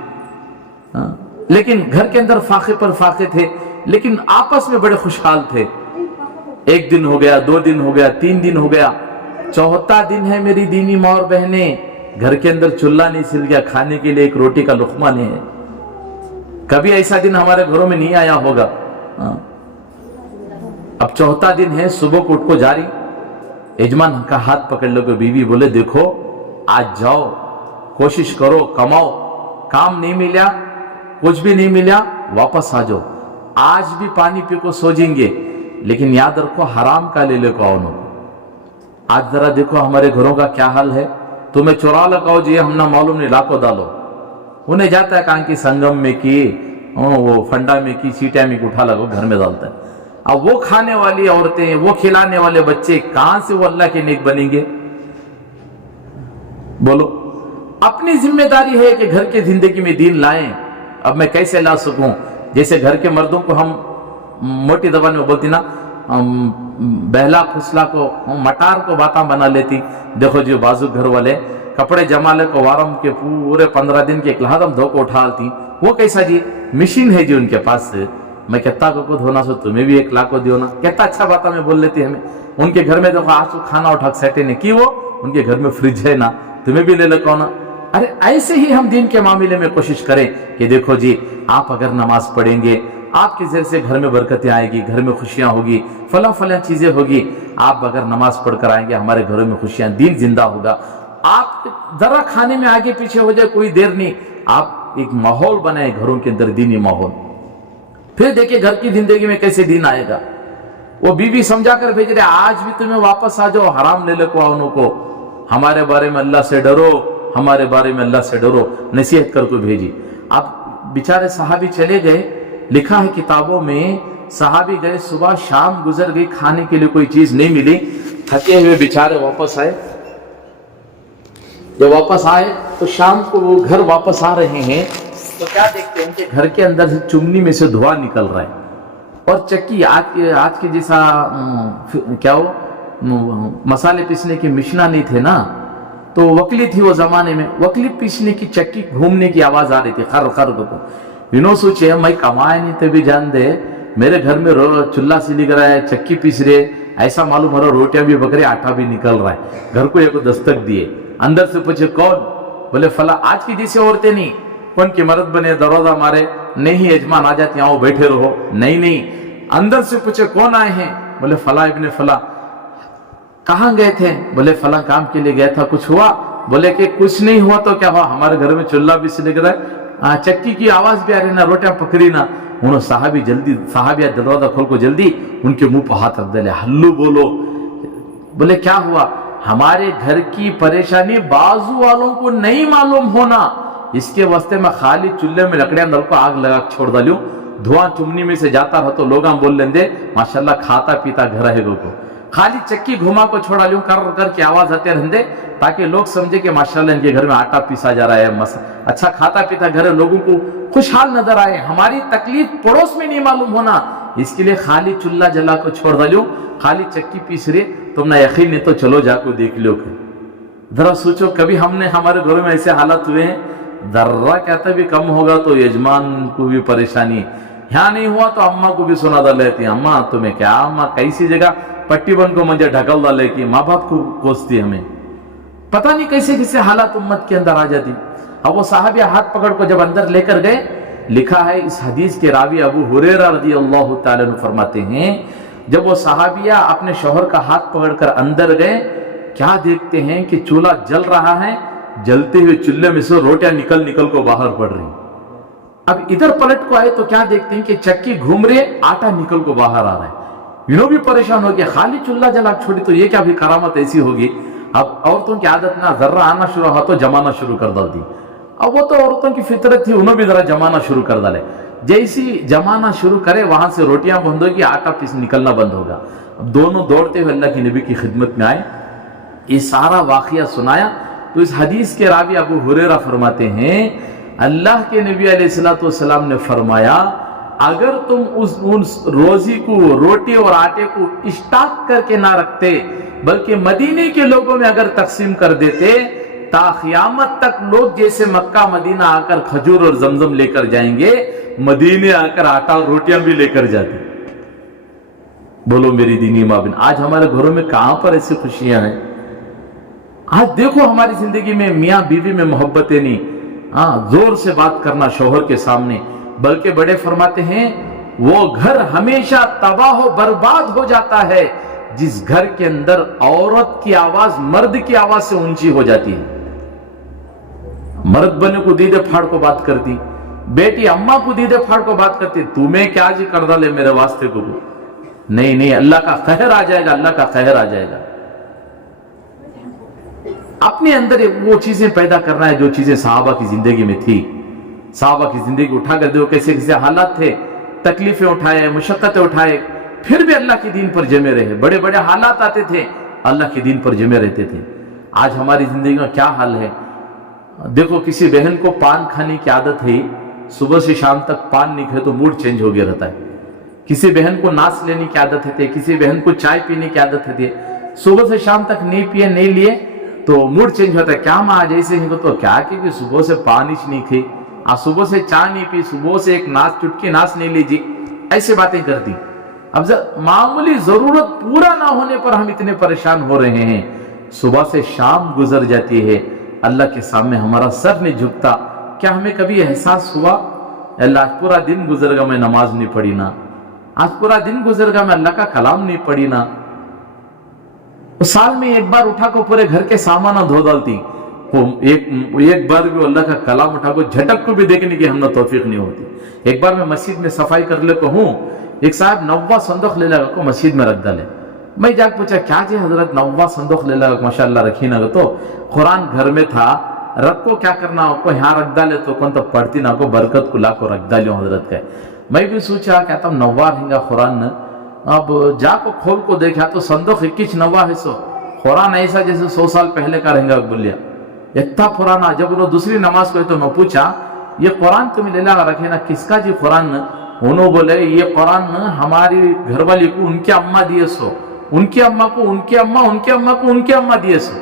लेकिन घर के अंदर फाके पर फाके थे, लेकिन आपस में बड़े खुशहाल थे। एक दिन हो गया, 2 दिन हो गया, 3 दिन हो गया, चौथा दिन है मेरी दीनी माँ और बहनें, घर के अंदर चूल्हा नहीं सिल गया, खाने के लिए एक रोटी का लुकमा नहीं है। कभी ऐसा दिन हमारे घरों में नहीं आया होगा। अब चौथा दिन है, सुबह को उठ को जा रही, यजमान का हाथ पकड़ लो, बीवी बोले देखो आज जाओ, कोशिश करो, कमाओ, काम नहीं मिला, कुछ भी नहीं मिला, वापस आ जाओ, आज भी पानी पी को सो जाएंगे, लेकिन याद रखो हराम का ले लो कौन हो। आज जरा देखो हमारे घरों का क्या हाल है, तुम्हें चुरा लगाओ जी, हम ना मालूम नहीं, लाको डालो, उन्हें जाता है कहाँ की संगम में की, वो फंडा में की, सीटा में उठा लगो, घर में डालता है। अब वो खाने वाली औरतें, वो खिलाने वाले बच्चे कहां से वो अल्लाह के नेक बनेंगे। बोलो, अपनी जिम्मेदारी है कि घर की जिंदगी में दीन लाएं। अब मैं कैसे ला सकूं, जैसे घर के मर्दों को हम मोटी जबान में बोलती ना, बहला फुसला को, मटार को बातें बना लेती। देखो जो बाजू घर वाले कपड़े जमाले को वारम के पूरे 15 दिन के एकलादम धो को उठाती, वो कैसा जी मशीन है जी उनके पास। मैं कहता को धोना सो तुम्हें भी 1 लाख को दियो ना, कहता अच्छा बात में बोल लेती हमें। उनके घर में देखो आज तो खाना उठा सेटे ने की, वो उनके घर में फ्रिज है ना, तुम्हें भी ले लो ना। अरे ऐसे ही हम दीन के मामले में कोशिश करें कि देखो जी आप अगर नमाज पढ़ेंगे आपके जरिए से घर में बरकतें आएगी, घर में खुशियां होगी, फला चीजें होगी। आप अगर नमाज पढ़कर आएंगे हमारे घरों में खुशियां, दीन जिंदा होगा। आप जरा खाने में आगे पीछे हो जाए कोई देर नहीं, आप एक माहौल बनाए घरों के अंदर, दीनी माहौल। फिर देखिए घर की जिंदगी में कैसे दीन आएगा। वो बीवी समझा कर भेज रहे आज भी तुम्हें वापस आ जाओ, हराम ले लो को, हमारे बारे में अल्लाह से डरो, हमारे बारे में अल्लाह से डरो, नसीहत कर को भेजी। अब बेचारे सहाबी चले गए, लिखा है किताबों में सहाबी गए, सुबह शाम गुजर गई, खाने के लिए कोई चीज नहीं मिली, थके हुए बेचारे वापस आए। जब वापस आए तो शाम को वो घर वापस आ रहे हैं तो क्या देखते हैं कि घर के अंदर से चिमनी में से धुआं निकल रहा है और चक्की आज के जैसा क्या हो मसाले पीसने की मिशना नहीं थे ना, तो वकली थी वो जमाने में, वकली पीसने की चक्की घूमने की आवाज आ रही थी खर खर को। इन्हों सोचे मैं कमाए नहीं तभी जान दे, मेरे घर में चूल्हा से निकल रहा है, चक्की पीस रहे, ऐसा मालूम हो रहा रोटियां भी बकरे आटा भी निकल रहा है। घर को एक दस्तक दिए, अंदर से पूछे कौन, बोले फला। आज की जैसे औरतें नहीं, कौन की मर्द बने दरवाजा मारे, नहीं यजमान आ जाते आओ बैठे रहो, नहीं, अंदर से पूछे कौन आए हैं, बोले फला इब्ने फला। कहाँ गए थे, बोले फला काम के लिए गया था, कुछ हुआ, बोले कि कुछ नहीं हुआ तो क्या हुआ, हमारे घर में चूल्हा भी से निकल रहा है, चक्की की आवाज भी आ रही ना, रोटियां पकड़ी ना। उन्होंने साहबिया दरवाजा खोल को जल्दी उनके मुंह पर हाथ रख दिले, हल्लू बोलो। बोले क्या हुआ, हमारे घर की परेशानी बाजू वालों को नहीं मालूम होना, इसके वास्ते मैं खाली चूल्हे में लकड़ियां दल को आग लगा छोड़ डालू, धुआं चुमनी में से जाता रहा तो लोग बोल लेंगे माशाल्लाह खाता पीता घर है को, खाली चक्की घुमा को छोड़ा लूं कर कर की आवाज आते रहते ताकि लोग समझे कि माशाल्लाह इनके घर में आटा पीसा जा रहा है, अच्छा खाता पीता घर है, लोगों को खुशहाल नजर आए। हमारी तकलीफ पड़ोस में नहीं मालूम होना, इसके लिए खाली चूल्हा जला को छोड़ डालू, खाली चक्की पीस रहे, तुम ना यकीन नहीं तो चलो जाको देख लो। जरा सोचो कभी हमने हमारे घरों में ऐसे हालात हुए हैं, जर्रा कहते भी कम होगा तो यजमान को भी परेशानी, यहाँ नहीं हुआ तो अम्मा को भी सुना डाल लेती, अम्मा तुम्हें क्या, अम्मा कैसी जगह पट्टी बन को मुझे ढकल डाले की, माँ बाप को कोसती, हमें पता नहीं कैसे कैसे हालात उम्मत के अंदर आ जाती। अब वो साहबिया हाथ पकड़ को जब अंदर लेकर गए, लिखा है इस हदीस के रावी अबू हुरैरा रज़ियल्लाहु ताला अन्हु फरमाते हैं, जब वो साहबिया अपने शौहर का हाथ पकड़कर अंदर गए, क्या देखते हैं कि चूल्हा जल रहा है, जलते हुए चूल्हे में से रोटियां निकल निकल को बाहर पड़ रही। अब इधर पलट को आए तो क्या देखते हैं कि चक्की घूम रहे, आटा निकल को बाहर आ रहा है। इन्हों भी परेशान हो गया, खाली चूल्हा जला छोड़ी तो ये क्या भी करामत ऐसी होगी। अब औरतों की आदत ना जर्रा आना शुरू हुआ तो जमाना शुरू कर डाल दी। अब वो तो औरतों की फितरत थी, उन्होंने भी जरा जमाना शुरू कर डाले। जैसी जमाना शुरू करे वहां से रोटियां बंद होगी, आटा पीस निकलना बंद होगा। अब दोनों दौड़ते हुए अल्लाह के नबी की खिदमत में आए, ये सारा वाकया सुनाया। तो इस हदीस के रावी अबू हुरैरा फरमाते हैं, अल्लाह के नबी अलैहिस्सलाम ने फरमाया, अगर तुम उस रोजी को, रोटी और आटे को स्टॉक करके ना रखते, बल्कि मदीने के लोगों में अगर तकसीम कर देते, ता क़यामत तक लोग जैसे मक्का मदीना आकर खजूर और जमजम लेकर जाएंगे, मदीने आकर आटा और रोटियां भी लेकर जाते। बोलो मेरी दीनी माँ बहन, आज हमारे घरों में कहां पर ऐसी खुशियां हैं। आज देखो हमारी जिंदगी में मियाँ बीवी में मोहब्बतें नहीं, जोर से बात करना शौहर के सामने, बल्कि बड़े फरमाते हैं वो घर हमेशा तबाह बर्बाद हो जाता है जिस घर के अंदर औरत की आवाज मर्द की आवाज से ऊंची हो जाती है। मर्द बने को दीदे फाड़ को बात करती, बेटी अम्मा को दीदे फाड़ को बात करती, तुम्हें क्या जी कर डाले मेरे वास्ते को, नहीं अल्लाह का कहर आ जाएगा, अल्लाह का कहर आ जाएगा। अपने अंदर वो चीजें पैदा करना है जो चीजें सहाबा की जिंदगी में थी। सहाबा की जिंदगी उठा कर दो, कैसे कैसे हालात थे, तकलीफें उठाए, मुशक्कतें उठाए, फिर भी अल्लाह के दीन पर जमे रहे। बड़े बड़े हालात आते थे, अल्लाह के दीन पर जमे रहते थे। आज हमारी जिंदगी में क्या हाल है, देखो किसी बहन को पान खाने की आदत है, सुबह से शाम तक पान नहीं खाए तो मूड चेंज हो गया रहता है। किसी बहन को नाश लेने की आदत है, किसी बहन को चाय पीने की आदत है, सुबह से शाम तक नहीं पिए नहीं लिए तो मूड चेंज होता है, क्या माँ आज ऐसे ही तो क्या कि सुबह से पानी नहीं खी, आज सुबह से चाय नहीं पी, सुबह से एक नाच चुटकी नाच नहीं लीजिए, ऐसे बातें करती। अब मामूली जरूरत पूरा ना होने पर हम इतने परेशान हो रहे हैं। सुबह से शाम गुजर जाती है, अल्लाह के सामने हमारा सर नहीं झुकता। क्या हमें कभी एहसास हुआ अल्लाह आज पूरा दिन गुजर गया मैं नमाज नहीं पढ़ी ना, आज पूरा दिन गुजर गया मैं अल्लाह का कलाम नहीं पढ़ी ना। साल में एक बार उठा को पूरे घर के सामान धो डालती, एक बार भी अल्लाह का कलाम उठा को झटक को भी देखने की हमने तौफीक नहीं होती। एक बार मैं मस्जिद में सफाई कर ले को हूँ, एक साहब 90 संदूक ले लगा को मस्जिद में रख डाले। मैं जाके पूछा क्या जी हजरत 90 संदूक ले लगा माशाअल्लाह रखी ना, तो कुरान घर में था, रख को क्या करना को यहाँ रख डाले तो कौन तो पढ़ती ना को बरकत को ला को रख डालो हजरत का। मैं भी सोचा कहता हूँ 90 रहेगा कुरान, अब जाको खोल को देखा तो संदूक 21 90 है, सो कुरान ऐसा जैसे 100 साल पहले का रहेगा बोलिया, इतना पुराना। जब उन्होंने दूसरी नमाज को तो मैं पूछा ये कुरान तुम्हें ले लगा रखे ना, किसका जी कुरान? उन्होंने बोले ये कुरान हमारी घरवाली को उनके अम्मा दिए सो, उनकी अम्मा को उनकी अम्मा, उनकी अम्मा को उनकी अम्मा दिए सो।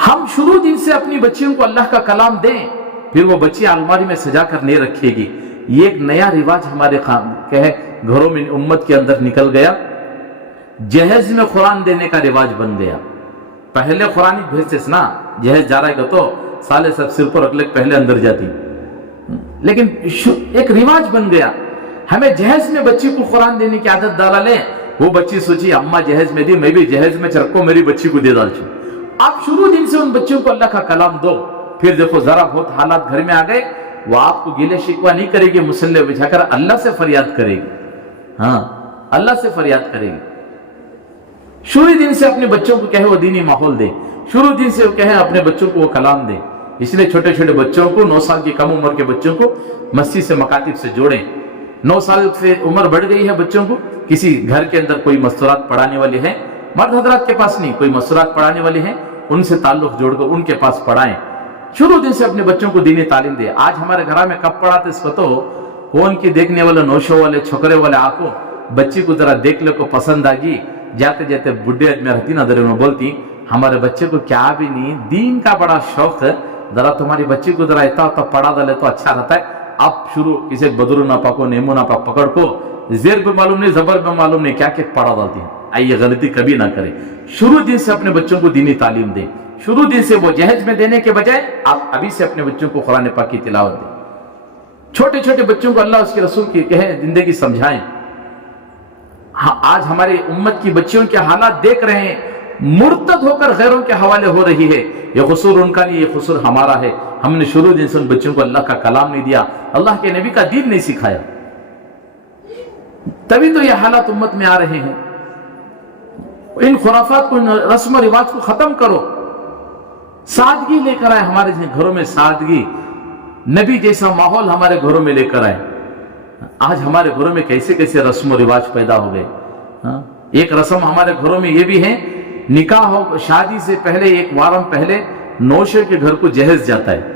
हम शुरू दिन से अपनी बच्चियों को अल्लाह का कलाम दें, फिर वो बच्ची अलमारी में सजा कर नहीं रखेगी। ये एक नया रिवाज हमारे घरों में उम्मत के अंदर निकल गया। जहेज में कुरान देने का रिवाज बन गया। पहले कुरान भेजते ना, जहेज जा रहा है तो साले सब सिर पर रख ले पहले अंदर जाती, लेकिन एक रिवाज बन गया। हमें जहेज में बच्ची को कुरान देने की आदत डाला ले, वो बच्ची सोची अम्मा जहेज में दी, मैं भी जहेज में चरको मेरी बच्ची को दे डाल छू। आप शुरू दिन से उन बच्चों को अल्लाह का कलाम दो, फिर देखो जरा बहुत हालात घर में आ गए, वो आपको गिले शिकवा नहीं करेगी, मुसल्ले बिछाकर अल्लाह से फरियाद करेगी। हाँ, अल्लाह से फरियाद करेगी। शुरू दिन से अपने बच्चों को कहे वो दीनी माहौल दे, शुरू दिन से वो कहे अपने बच्चों को वो कलाम दे। इसलिए छोटे छोटे बच्चों को 9 साल की कम उम्र के बच्चों को मस्जिद से मकातिब से जोड़ें। 9 साल से उम्र बढ़ गई है बच्चों को, किसी घर के अंदर कोई मस्तूरात पढ़ाने वाले हैं, मर्द हजरात के पास नहीं, कोई मस्तूरात पढ़ाने वाले हैं, उनसे ताल्लुक जोड़कर उनके पास पढ़ाएं। शुरू दिन से अपने बच्चों को दीनी तालीम दे। आज हमारे घर में कब पढ़ाते इसको तो फोन की देखने वाले नौशो वाले छोकरे वाले आको बच्ची को जरा देख ले को पसंद आगी, जाते जाते बुढ़े आदमी रहती ना दरे में बोलती हमारे बच्चे को क्या भी नहीं दीन का बड़ा शौक है, जरा तुम्हारी बच्ची को जरा इतना तो पढ़ा डाले तो अच्छा रहता है। आप शुरू किसी बदरू ना पाको नेमू ना पाक पकड़ को जेर भी मालूम नहीं जबर भी मालूम नहीं क्या क्या पढ़ा डालती है। आइए गलती कभी ना करे, शुरू दिन से अपने बच्चों को दीनी तालीम दे। शुरू दिन से वो जहेज में देने के बजाय आप अभी से अपने बच्चों को कुरान पाक की तिलावत दें। छोटे छोटे बच्चों को अल्लाह उसके रसूल की कहे जिंदगी समझाएं। हाँ, आज हमारे उम्मत की बच्चियों के हालात देख रहे हैं, मुर्तद होकर गैरों के हवाले हो रही है। ये कसूर उनका नहीं, ये कसूर हमारा है। हमने शुरू दिन से उन बच्चों को अल्लाह का कलाम नहीं दिया, अल्लाह के नबी का दीन नहीं सिखाया, तभी तो ये हालात उम्मत में आ रहे हैं। इन खुराफात को, रस्म रिवाज को खत्म करो, सादगी लेकर आए हमारे घरों में, सादगी नबी जैसा माहौल हमारे घरों में लेकर आए। आज हमारे घरों में कैसे कैसे रस्म रिवाज पैदा हो गए। एक रस्म हमारे घरों में ये भी है, निकाह हो शादी से पहले एक वारम पहले नौशे के घर को जहेज जाता है।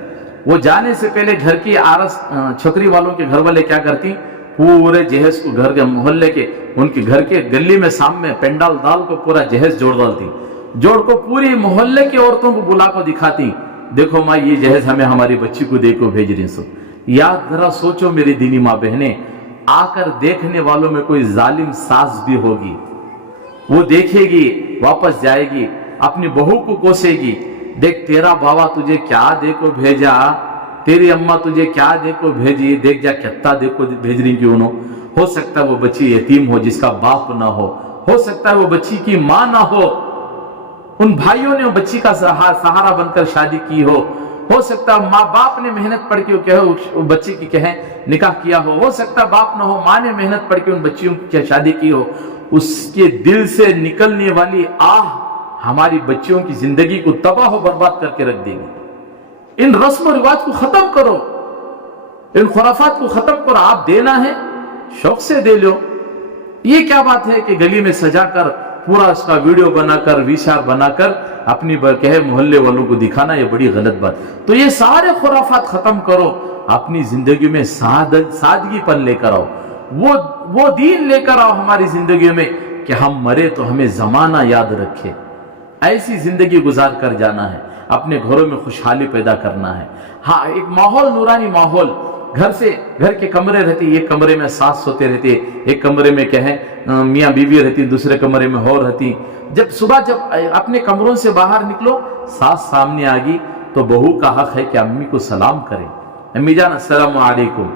वो जाने से पहले घर की आरस छोकरी वालों के घर वाले क्या करती, पूरे जहेज को घर के मोहल्ले के उनके घर के गली में सामने पेंडाल डाल को पूरा जहेज जोड़ डालती, जोड़ को पूरी मोहल्ले की औरतों को बुला को दिखाती, देखो माँ ये जहेज हमें हमारी बच्ची को दे को भेज रही सो। याद जरा सोचो मेरी दीनी माँ बहने, आकर देखने वालों में कोई जालिम सास भी होगी, वो देखेगी वापस जाएगी, अपनी बहू को कोसेगी, देख तेरा बाबा तुझे क्या देखो भेजा, तेरी अम्मा तुझे क्या देखो भेजी, देख जा कितना देखो भेज रही क्यों। हो सकता है वो बच्ची यतीम हो जिसका बाप ना हो सकता है वो बच्ची की माँ ना हो, उन भाइयों ने बच्ची का सहारा बनकर शादी की हो सकता है माँ बाप ने मेहनत पढ़ के कहे बच्ची की कहे निकाह किया हो सकता है बाप ना हो, माँ ने मेहनत पढ़ के उन बच्चियों की शादी की हो। उसके दिल से निकलने वाली आह हमारी बच्चियों की जिंदगी को तबाह हो बर्बाद करके रख देगी। इन रस्म रिवाज को खत्म करो, इन खुराफात को खत्म करो। आप देना है शौक से दे लो। ये क्या बात है कि गली में सजाकर पूरा उसका वीडियो बनाकर विशार बनाकर अपनी कहे मोहल्ले वालों को दिखाना, ये बड़ी गलत बात। तो ये सारे खुराफात खत्म करो, अपनी जिंदगी में सादगीपन लेकर आओ, वो दीन लेकर आओ हमारी जिंदगी में कि हम मरे तो हमें जमाना याद रखे, ऐसी जिंदगी गुजार कर जाना है, अपने घरों में खुशहाली पैदा करना है। हाँ, एक माहौल, नूरानी माहौल, घर के कमरे रहते, एक कमरे में सास सोते रहते, एक कमरे में क्या है मियाँ बीवी रहती, दूसरे कमरे में हो रहती। जब सुबह जब अपने कमरों से बाहर निकलो, सास सामने आ गई तो बहू का हक है कि अम्मी को सलाम करे, अम्मी जान अस्सलाम वालेकुम।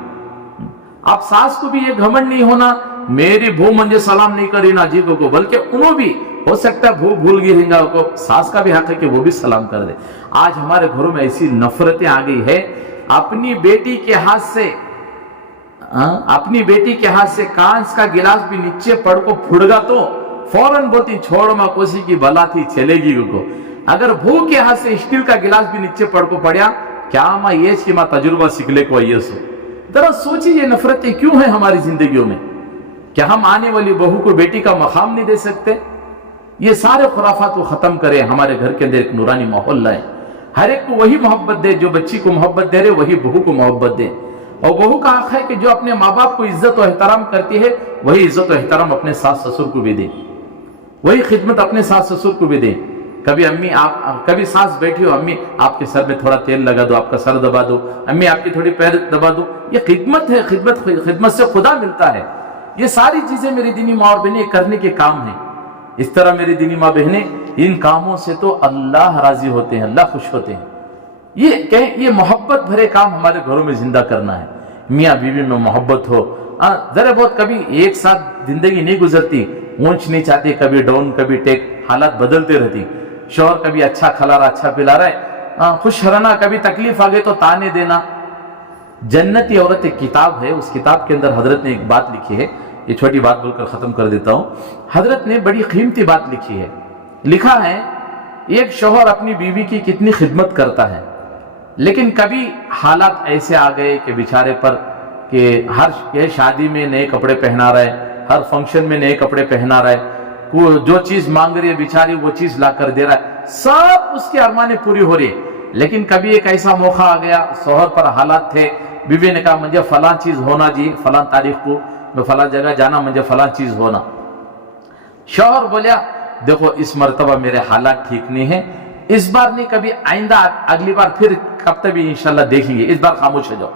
आप सास को भी ये घमंड नहीं होना मेरी बहू मुझे सलाम नहीं करी ना जी को, बल्कि उन्हों भी हो सकता है बहू भूल गई रहेगा को, सास का भी हक है कि वो भी सलाम कर दे। आज हमारे घरों में ऐसी नफरतें आ गई है, अपनी बेटी के हाथ से कांच का गिलास भी नीचे पड़ को फुड़गा तो फौरन बोलती छोड़ मां कोसी की भला थी चलेगी को। अगर बहू के हाथ से स्टील का गिलास भी नीचे पड़ को पड़ा, क्या मां ये कि मां तजुर्बा सीखले को ये सो। जरा सोचिए ये नफरतें क्यों है हमारी जिंदगियों में? क्या हम आने वाली बहू को बेटी का मकाम नहीं दे सकते? ये सारे खुराफात को खत्म करें, हमारे घर के अंदर एक नूरानी माहौल लाए, हर एक को वही मोहब्बत दे जो बच्ची को मोहब्बत दे रहे, वही बहू को मोहब्बत दे। और बहू का हक है कि जो अपने माँ बाप को इज्जत और एहतराम करती है, वही इज्जत और एहतराम अपने सास ससुर को भी दे, वही खिदमत अपने सास ससुर को भी दे। कभी अम्मी कभी सास बैठी हो, अम्मी आपके सर में थोड़ा तेल लगा दो, आपका सर दबा दो, अम्मी आपकी थोड़ी पैर दबा दो, ये खिदमत है। खिदमत से खुदा मिलता है। ये सारी चीजें मेरी दीनी माँ और बहनें करने के काम है। इस तरह मेरी दीनी माँ बहनें, इन कामों से तो अल्लाह राजी होते हैं, अल्लाह खुश होते हैं। ये मोहब्बत भरे काम हमारे घरों में जिंदा करना है। मियाँ बीवी में मोहब्बत हो। जरा बहुत कभी एक साथ जिंदगी नहीं गुजरती, ऊंच नीच आती, कभी डाउन कभी टेक, हालात बदलते रहती। शौहर कभी अच्छा खिला रहा, अच्छा पिला रहा है, खुश रहना, कभी तकलीफ आ गई तो ताने देना। जन्नती औरत एक किताब है, उस किताब के अंदर हजरत ने एक बात लिखी है, ये छोटी बात बोलकर खत्म कर देता हूं। हजरत ने बड़ी कीमती बात लिखी है। लिखा है एक शौहर अपनी बीवी की कितनी खिदमत करता है, लेकिन कभी हालात ऐसे आ गए कि बेचारे पर कि हर शादी में नए कपड़े पहना रहा है, हर फंक्शन में नए कपड़े पहना रहा है, वो जो चीज मांग रही है बेचारी वो चीज ला कर दे रहा है, सब उसकी अरमाने पूरी हो रही है। लेकिन कभी एक ऐसा मौका आ गया, शौहर पर हालात थे, बीवी ने कहा मुझे फलां चीज होना जी, फलां तारीख को मैं फलां जगह जाना, मुझे फलां चीज होना। शौहर बोलिया देखो इस मर्तबा मेरे हालात ठीक नहीं है, इस बार नहीं, कभी आइंदा अगली बार फिर कब तक भी इंशाल्लाह देखेंगे, इस बार खामोश हो जाओ।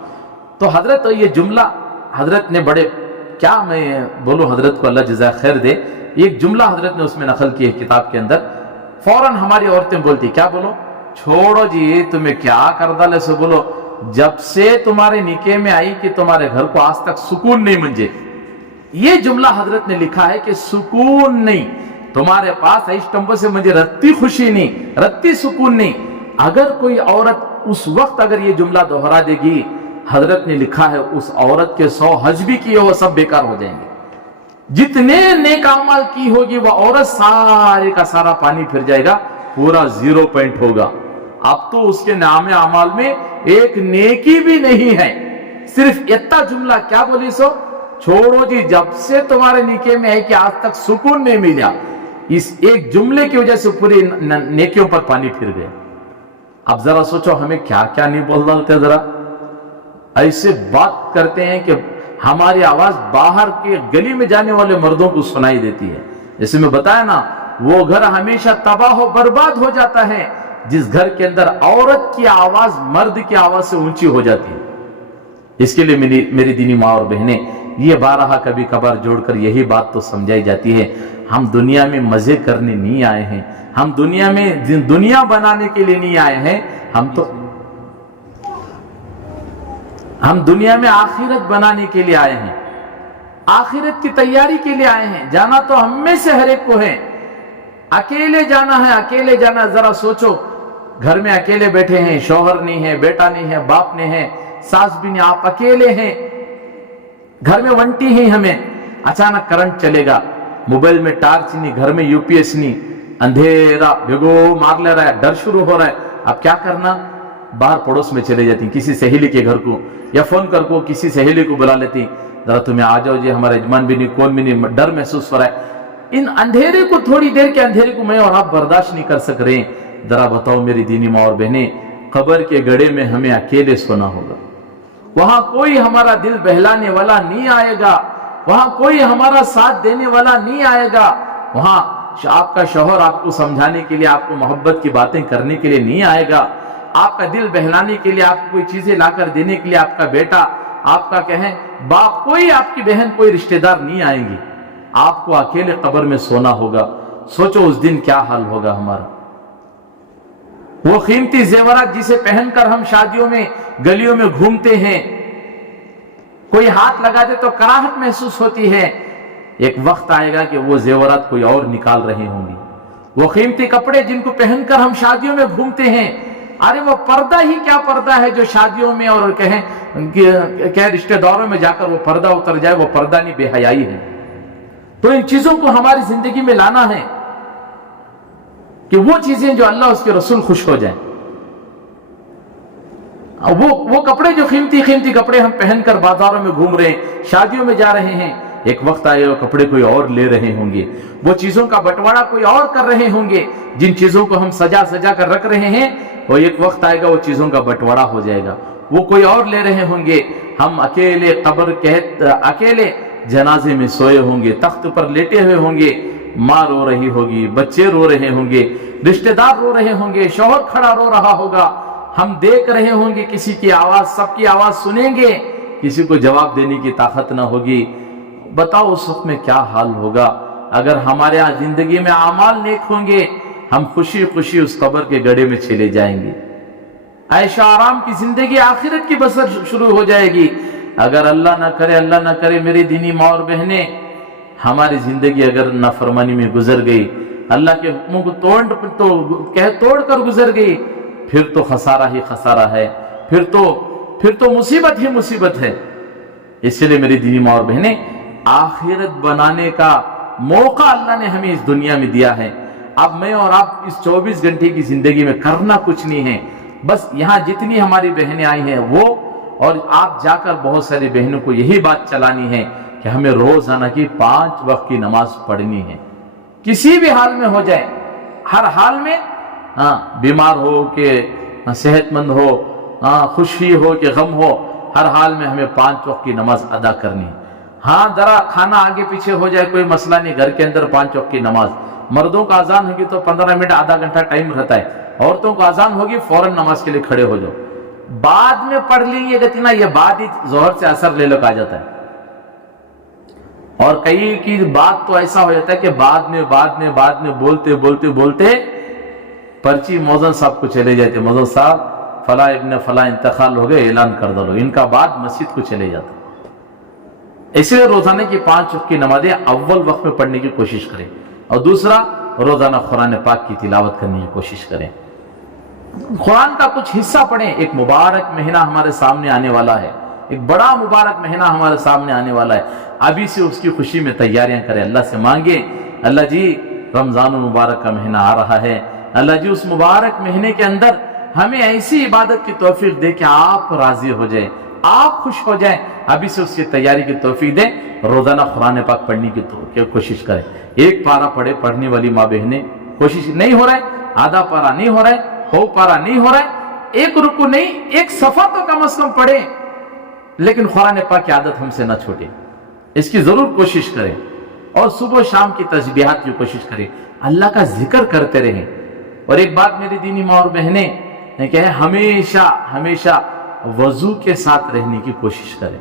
तो हजरत तो ये जुमला हजरत ने बड़े, क्या मैं बोलूं, हजरत को अल्लाह जज़ा खैर दे, एक जुमला हजरत ने उसमें नकल की है किताब के अंदर। फौरन हमारी औरतें बोलती क्या, बोलो छोड़ो जी तुम्हें क्या कर डाले सो, बोलो जब से तुम्हारे निके में आई कि तुम्हारे घर को आज तक सुकून नहीं मंजे। ये जुमला हजरत ने लिखा है कि सुकून नहीं तुम्हारे पास, इस टम्बो से मुझे रत्ती खुशी नहीं, रत्ती सुकून नहीं। अगर कोई औरत उस वक्त अगर ये जुमला दोहरा देगी, हजरत ने लिखा है उस औरत के 100 हज भी किए वो सब बेकार हो जाएंगे। जितने नेक अमाल की होगी वो औरत सारे का सारा पानी फिर जाएगा, पूरा 0 पॉइंट होगा। अब तो उसके नामे अमाल में एक नेकी भी नहीं है। सिर्फ इतना जुमला क्या बोली सो, छोड़ो जी जब से तुम्हारे निके में है कि आज तक सुकून नहीं मिला, इस एक जुमले की वजह से पूरी नेकियों पर पानी फिर गया। अब जरा सोचो हमें क्या क्या नहीं बोल डालते, जरा ऐसे बात करते हैं कि हमारी आवाज बाहर के गली में जाने वाले मर्दों को सुनाई देती है। जैसे मैं बताया ना, वो घर हमेशा तबाह बर्बाद हो जाता है जिस घर के अंदर औरत की आवाज मर्द की आवाज से ऊंची हो जाती है। इसके लिए मेरी दीनी माँ और बहनें, ये बारहा कभी कभार जोड़कर यही बात तो समझाई जाती है, हम दुनिया में मजे करने नहीं आए हैं, हम दुनिया में दुनिया बनाने के लिए नहीं आए हैं, हम दुनिया में आखिरत बनाने के लिए आए हैं, आखिरत की तैयारी के लिए आए हैं। जाना तो हम में से हर एक को है, अकेले जाना है, अकेले जाना। जरा सोचो घर में अकेले बैठे हैं, शौहर नहीं है, बेटा नहीं है, बाप नहीं है, सास भी नहीं, आप अकेले हैं, घर में वंटी है। हमें अचानक करंट चलेगा, मोबाइल में टार्च नहीं, घर में यूपीएस नहीं, अंधेरा भिगो मार ले रहा है, डर शुरू हो रहा है। अब क्या करना, बाहर पड़ोस में चले जाती, किसी सहेली के घर को, या फोन कर को किसी सहेली को बुला लेती, जरा तुम्हें आ जाओ जी, हमारा यजमान भी नहीं, कौन भी नहीं, डर महसूस हो रहा है। इन अंधेरे को, थोड़ी देर के अंधेरे को मैं और आप बर्दाश्त नहीं कर सक रहे। जरा बताओ मेरी दीनी माँ और बहनें, कब्र के गड्ढे में हमें अकेले सोना होगा, वहां कोई हमारा दिल बहलाने वाला नहीं आएगा, वहां कोई हमारा साथ देने वाला नहीं आएगा, वहां आपका शौहर आपको समझाने के लिए, आपको मोहब्बत की बातें करने के लिए नहीं आएगा, आपका दिल बहलाने के लिए, आपको कोई चीजें लाकर देने के लिए आपका बेटा, आपका कहें बाप, कोई आपकी बहन, कोई रिश्तेदार नहीं आएंगी, आपको अकेले कब्र में सोना होगा। सोचो उस दिन क्या हाल होगा हमारा। वो कीमती जेवरात जिसे पहनकर हम शादियों में गलियों में घूमते हैं, कोई हाथ लगा दे तो कराहट महसूस होती है, एक वक्त आएगा कि वो जेवरात कोई और निकाल रहे होंगे। वो कीमती कपड़े जिनको पहनकर हम शादियों में घूमते हैं, अरे वो पर्दा ही क्या पर्दा है जो शादियों में और कहें रिश्तेदारों में जाकर वो पर्दा उतर जाए, वो पर्दा नहीं, बेहयाई है। तो इन चीजों को हमारी जिंदगी में लाना है कि वो चीजें जो अल्लाह उसके रसूल खुश हो जाए। वो कपड़े जो कीमती कपड़े हम पहनकर बाजारों में घूम रहे हैं, शादियों में जा रहे हैं, एक वक्त आएगा कपड़े कोई और ले रहे होंगे, वो चीजों का बंटवारा कोई और कर रहे होंगे। जिन चीजों को हम सजा कर रख रहे हैं, वो एक वक्त आएगा वो चीजों का बंटवारा हो जाएगा, वो कोई और ले रहे होंगे। हम अकेले अकेले जनाजे में सोए होंगे, तख्त पर लेटे हुए होंगे, माँ रो रही होगी, बच्चे रो रहे होंगे, रिश्तेदार रो रहे होंगे, शौहर खड़ा रो रहा होगा, हम देख रहे होंगे किसी की आवाज, सबकी आवाज सुनेंगे, किसी को जवाब देने की ताकत ना होगी। बताओ उस वक्त में क्या हाल होगा। अगर हमारे यहाँ जिंदगी में आमाल नेक होंगे, हम खुशी खुशी उस कब्र के गड्ढे में चले जाएंगे, ऐशो आराम की जिंदगी, आखिरत की बसर शुरू हो जाएगी। अगर अल्लाह ना करे मेरी दीनी माँ और बहनें, हमारी जिंदगी अगर नाफरमानी में गुजर गई, अल्लाह के हुक्मों को तोड़ कर गुजर गई, फिर तो खसारा ही खसारा है, फिर तो मुसीबत ही मुसीबत है। इसलिए मेरी दीनी माँ और बहनें, आखिरत बनाने का मौका अल्लाह ने हमें इस दुनिया में दिया है। अब मैं और आप इस 24 घंटे की जिंदगी में करना कुछ नहीं है, बस यहाँ जितनी हमारी बहनें आई हैं वो, और आप जाकर बहुत सारी बहनों को यही बात चलानी है कि हमें रोजाना की 5 वक्त की नमाज पढ़नी है, किसी भी हाल में हो जाए, हर हाल में, बीमार हो कि सेहतमंद हो, खुशी हो कि गम हो, हर हाल में हमें 5 वक्त की नमाज अदा करनी है। हाँ, जरा खाना आगे पीछे हो जाए कोई मसला नहीं, घर के अंदर 5 वक्त की नमाज। मर्दों का अजान होगी तो 15 मिनट आधा घंटा टाइम रहता है, औरतों का अजान होगी फौरन नमाज के लिए खड़े हो जाओ, बाद में पढ़ लेंगे कितना, ये बाद ही जोहर से असर ले लो आ जाता है। और कई की बात तो ऐसा हो जाता है कि बाद में बोलते पर्ची मौजन साहब को चले जाते, मौजन साहब फला इब्न फला इंतकाल हो गए, ऐलान कर दो, इनका बाद मस्जिद को चले जाते। इसलिए रोजाना की 5 वक्त की नमाजें अव्वल वक्त में पढ़ने की कोशिश करें, और दूसरा रोजाना कुरान पाक की तिलावत करने की कोशिश करें, कुरान का कुछ हिस्सा पढ़ें। एक मुबारक महीना हमारे सामने आने वाला है, एक बड़ा मुबारक महीना हमारे सामने आने वाला है, अभी से उसकी खुशी में तैयारियां करें, अल्लाह से मांगे, अल्लाह जी रमजान मुबारक का महीना आ रहा है, अल्लाह जी उस मुबारक महीने के अंदर हमें ऐसी इबादत की तौफीक दे कि आप राजी हो जाए, आप खुश हो जाए, अभी से उसकी तैयारी की तौफीक दे। रोजाना कुरान पाक पढ़ने की कोशिश करें। एक पारा पढ़ने वाली माँ बहनें, कोशिश नहीं हो रहा है, आधा पारा नहीं हो रहा है, हो पारा नहीं हो रहा है, एक रुकू नहीं, एक सफा तो कम से कम पढ़े, लेकिन कुरान पाक की आदत हमसे ना छूटे, इसकी जरूर कोशिश करें। और सुबह शाम की तस्बीहात की कोशिश करें, अल्लाह का जिक्र करते रहें। और एक बात मेरी दीनी माँ और बहनें कहे, हमेशा वजू के साथ रहने की कोशिश करें।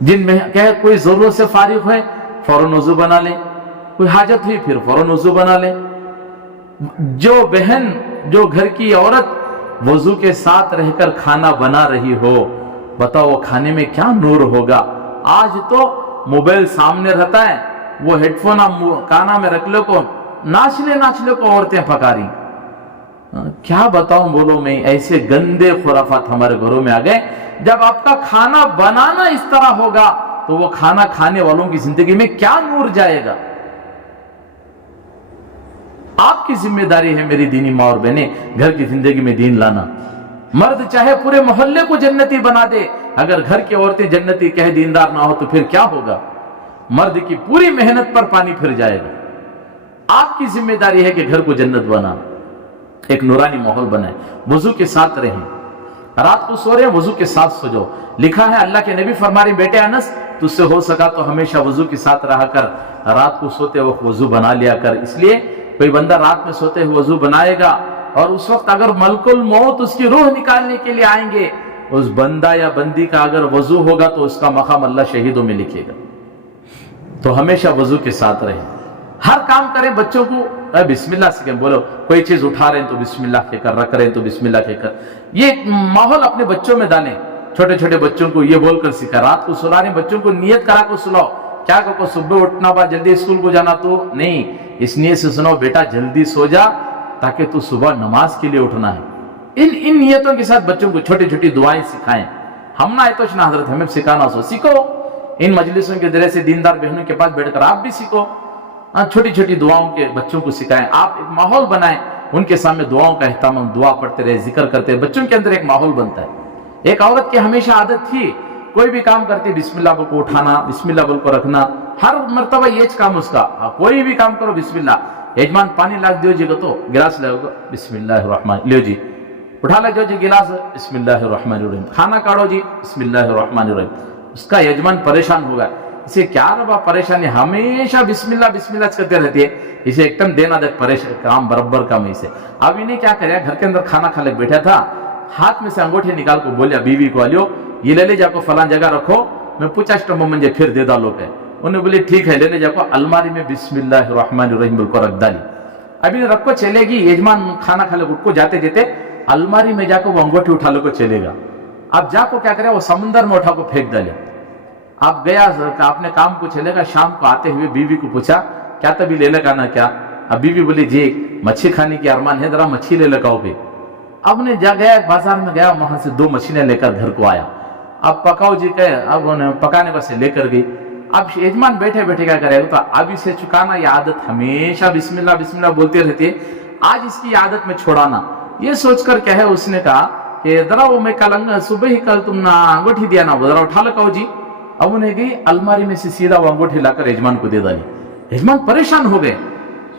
जिन में कहे कोई जरूरत से फारिग है फौरन वजू बना ले, कोई हाजत हुई फिर फौरन वजू बना ले। जो बहन, जो घर की औरत वजू के साथ रहकर खाना बना रही हो, बताओ वो खाने में क्या नूर होगा। आज तो मोबाइल सामने रहता है, वो हेडफोन काना में रख लो को नाचले को औरतें पका रही। क्या बताऊं, बोलो मैं, ऐसे गंदे खुराफात हमारे घरों में आ गए। जब आपका खाना बनाना इस तरह होगा तो वो खाना खाने वालों की जिंदगी में क्या नूर जाएगा। आपकी जिम्मेदारी है मेरी दीनी माँ और बहनें, घर की जिंदगी में दीन लाना। मर्द चाहे पूरे मोहल्ले को जन्नती बना दे, अगर घर की औरतें जन्नती कहे दीनदार ना हो तो फिर क्या होगा। मर्द की पूरी मेहनत पर पानी फिर जाएगा। आपकी जिम्मेदारी है कि घर को जन्नत बनाना, एक नूरानी माहौल बनाए, वजू के साथ रहें, رات کو سو رہے ہیں وضو کے ساتھ سو جاؤ. لکھا ہے اللہ کے نبی فرما رہے بیٹے انس تجھ سے ہو سکا تو ہمیشہ وضو کے ساتھ رہا کر, رات کو سوتے وقت وضو بنا لیا کر. اس لیے کوئی بندہ رات میں سوتے ہوئے وضو بنائے گا اور اس وقت اگر ملک الموت اس کی روح نکالنے کے لیے آئیں گے, اس بندہ یا بندی کا اگر وضو ہوگا تو اس کا مقام اللہ شہیدوں میں لکھے گا. تو ہمیشہ وضو کے ساتھ رہیں. ہر کام کریں, بچوں کو بسم اللہ سے بولو, کوئی چیز اٹھا رہے ہیں تو بسم اللہ کہہ کر, رکھ رہے ہیں تو بسم اللہ کہہ کر. یہ ماحول اپنے بچوں میں ڈالیں. چھوٹے چھوٹے بچوں کو یہ بول کر سکھا. رات کو سلا رہے ہیں بچوں کو نیت کرا کو سلاؤ. کیا کہ صبح اٹھنا با جلدی اسکول کو جانا تو نہیں, اس نیت سے سناؤ بیٹا جلدی سو جا تاکہ تو صبح نماز کے لیے اٹھنا ہے. ان نیتوں کے ساتھ بچوں کو چھوٹی چھوٹی دعائیں سکھائیں. ہم نہ تو نہ حضرت ہمیں سکھانا سو سیکھو. ان مجلسوں کے ذریعے سے دیندار بہنوں کے پاس بیٹھ کر آپ بھی سیکھو. چھوٹی چھوٹی دعاؤں کے بچوں کو سکھائیں. آپ ایک ماحول بنائیں, ان کے سامنے دعاؤں کا اہتمام, دعا پڑھتے رہے, ذکر کرتے رہے. بچوں کے اندر ایک ماحول بنتا ہے. ایک عورت کی ہمیشہ عادت تھی کوئی بھی کام کرتی بسم اللہ کو اٹھانا, بسم اللہ بول کو رکھنا. ہر مرتبہ یہ کام اس کا, کوئی بھی کام کرو بسم اللہ. یجمان پانی لاکھ دیو جی گا تو گلاس لے گا بسم اللہ الرحمن, لیو جی اٹھا لے جو جی گلاس بسم اللہ الرحمن الرحیم. کھانا کاڑو جی بسم اللہ الرحمن الرحیم. اس کا یجمان پریشان ہوگا. اسے کیا ربا پریشانی, ہمیشہ بسم اللہ کرتے رہتی ہے. اسے ایک دم دینا دے پریشان کام برابر کام اسے. اب انہیں کیا کریا, گھر کے اندر کھانا کھا لے بیٹھا تھا, ہاتھ میں سے انگوٹھی نکال کو بولیا بیوی کو الیو یہ لے لے جا کو فلان جگہ رکھو. میں پوچھا اسٹمو منجے پھر دے ڈالو کہ انہیں بولی ٹھیک ہے لے لے جا کو الماری میں بسم اللہ الرحمن الرحیم بول کو رکھ ڈالی. ابھی رکھ کو چلے گی, یجمان کھانا کھا لے اٹھ کو جاتے جاتے الماری میں جا کو وہ انگوٹھی اٹھا لے کو چلے گا. اب جا کو کیا کرے, وہ سمندر میں اٹھا کو پھینک ڈالے. اب گیا اپنے کام کو چلے گا. شام کو آتے ہوئے بیوی کو پوچھا کیا تبھی لے لگا نا کیا. اب بیوی بولی جی مچھی کھانے کی ارمان ہے, ذرا مچھی لے لگاؤ گے. اب نے جا گیا بازار میں گیا, وہاں سے 2 مچھلیاں لے کر گھر کو آیا. اب پکاؤ جی کہے, اب انہیں پکانے کو سے لے کر گئی. اب یجمان بیٹھے بیٹھے کیا کرے گا, تو اب اسے چکانا یہ عادت ہمیشہ بسم اللہ بولتے رہتی ہے, آج اس کی عادت میں چھوڑانا. یہ سوچ کر کہے اس نے کہا کہ ذرا وہ میں کل صبح ہی کل تم نے انگوٹھی دیا نا, وہ ذرا اٹھا لگاؤ جی. اب انہیں گئی الماری میں سے سیدھا وہ انگوٹھی لا کر یجمان کو دے ڈالی. یجمان پریشان ہو گئے.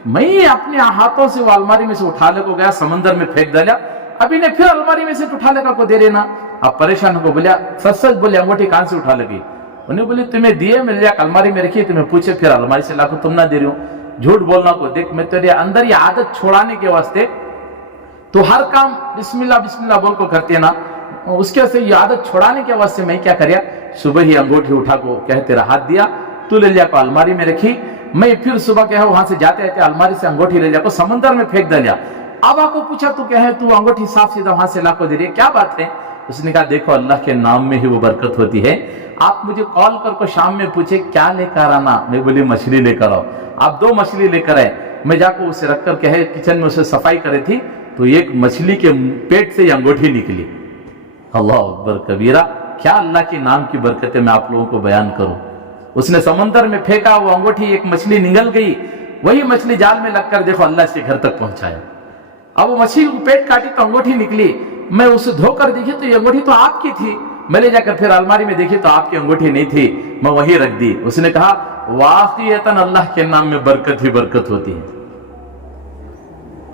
میں اپنے ہاتھوں سے وہ الماری میں سے اٹھا لے کو گیا, سمندر میں پھینک ڈالا. ابھی نے پھر الماری میں سے اٹھا لے کو دے دینا. اب پریشان ہو کو بولیا سچ بولے انگوٹھی کہاں سے اٹھا لگی. انہیں بولے تمہیں دیے مل جا الماری میں رکھی, تمہیں پوچھے پھر الماری سے لا کو تم نہ دے رہی ہوں. جھوٹ بولنا کو دیکھ, میں تیرے اندر یہ عادت چھوڑانے کے واسطے تو ہر کام بسم اللہ بول کو کرتی ہے نا, اس کے سے یہ عادت چھوڑانے کے واسطے میں کیا کریا, صبح ہی انگوٹھی اٹھا کو کہہ تیرا ہاتھ دیا, تو لے لیا کو الماری میں رکھی. میں پھر صبح کہا وہاں سے جاتے رہتے الماری سے انگوٹھی لے جا کو سمندر میں پھینک دیا. اب آپ کو پوچھا تو کہے تو انگوٹھی صاف سیدھا وہاں سے لا کو دے رہی ہے, کیا بات ہے. اس نے کہا دیکھو اللہ کے نام میں ہی وہ برکت ہوتی ہے. آپ مجھے کال کر کو شام میں پوچھے کیا لے کر آنا, میں بولی مچھلی لے کر آؤ. آپ 2 مچھلی لے کر آئے. میں جا کو اسے رکھ کر کہے کچن میں اسے صفائی کرے تھی تو ایک مچھلی کے پیٹ سے یہ انگوٹھی نکلی. اللہ اکبر کبیرہ, کیا اللہ کے نام کی برکتیں میں آپ لوگوں کو بیان کروں. اس نے سمندر میں پھینکا, وہ انگوٹھی ایک مچھلی نگل گئی. وہی مچھلی جال میں لگ کر دیکھو اللہ اس کے گھر تک پہنچایا. اب وہ مچھلی کو پیٹ کاٹی تو انگوٹھی نکلی. میں اسے دھو کر دیکھی تو یہ انگوٹھی تو آپ کی تھی. میں لے جا کر پھر الماری میں دیکھی تو آپ کی انگوٹھی نہیں تھی, میں وہی رکھ دی. اس نے کہا واقعیتاً اللہ کے نام میں برکت ہی برکت ہوتی ہے.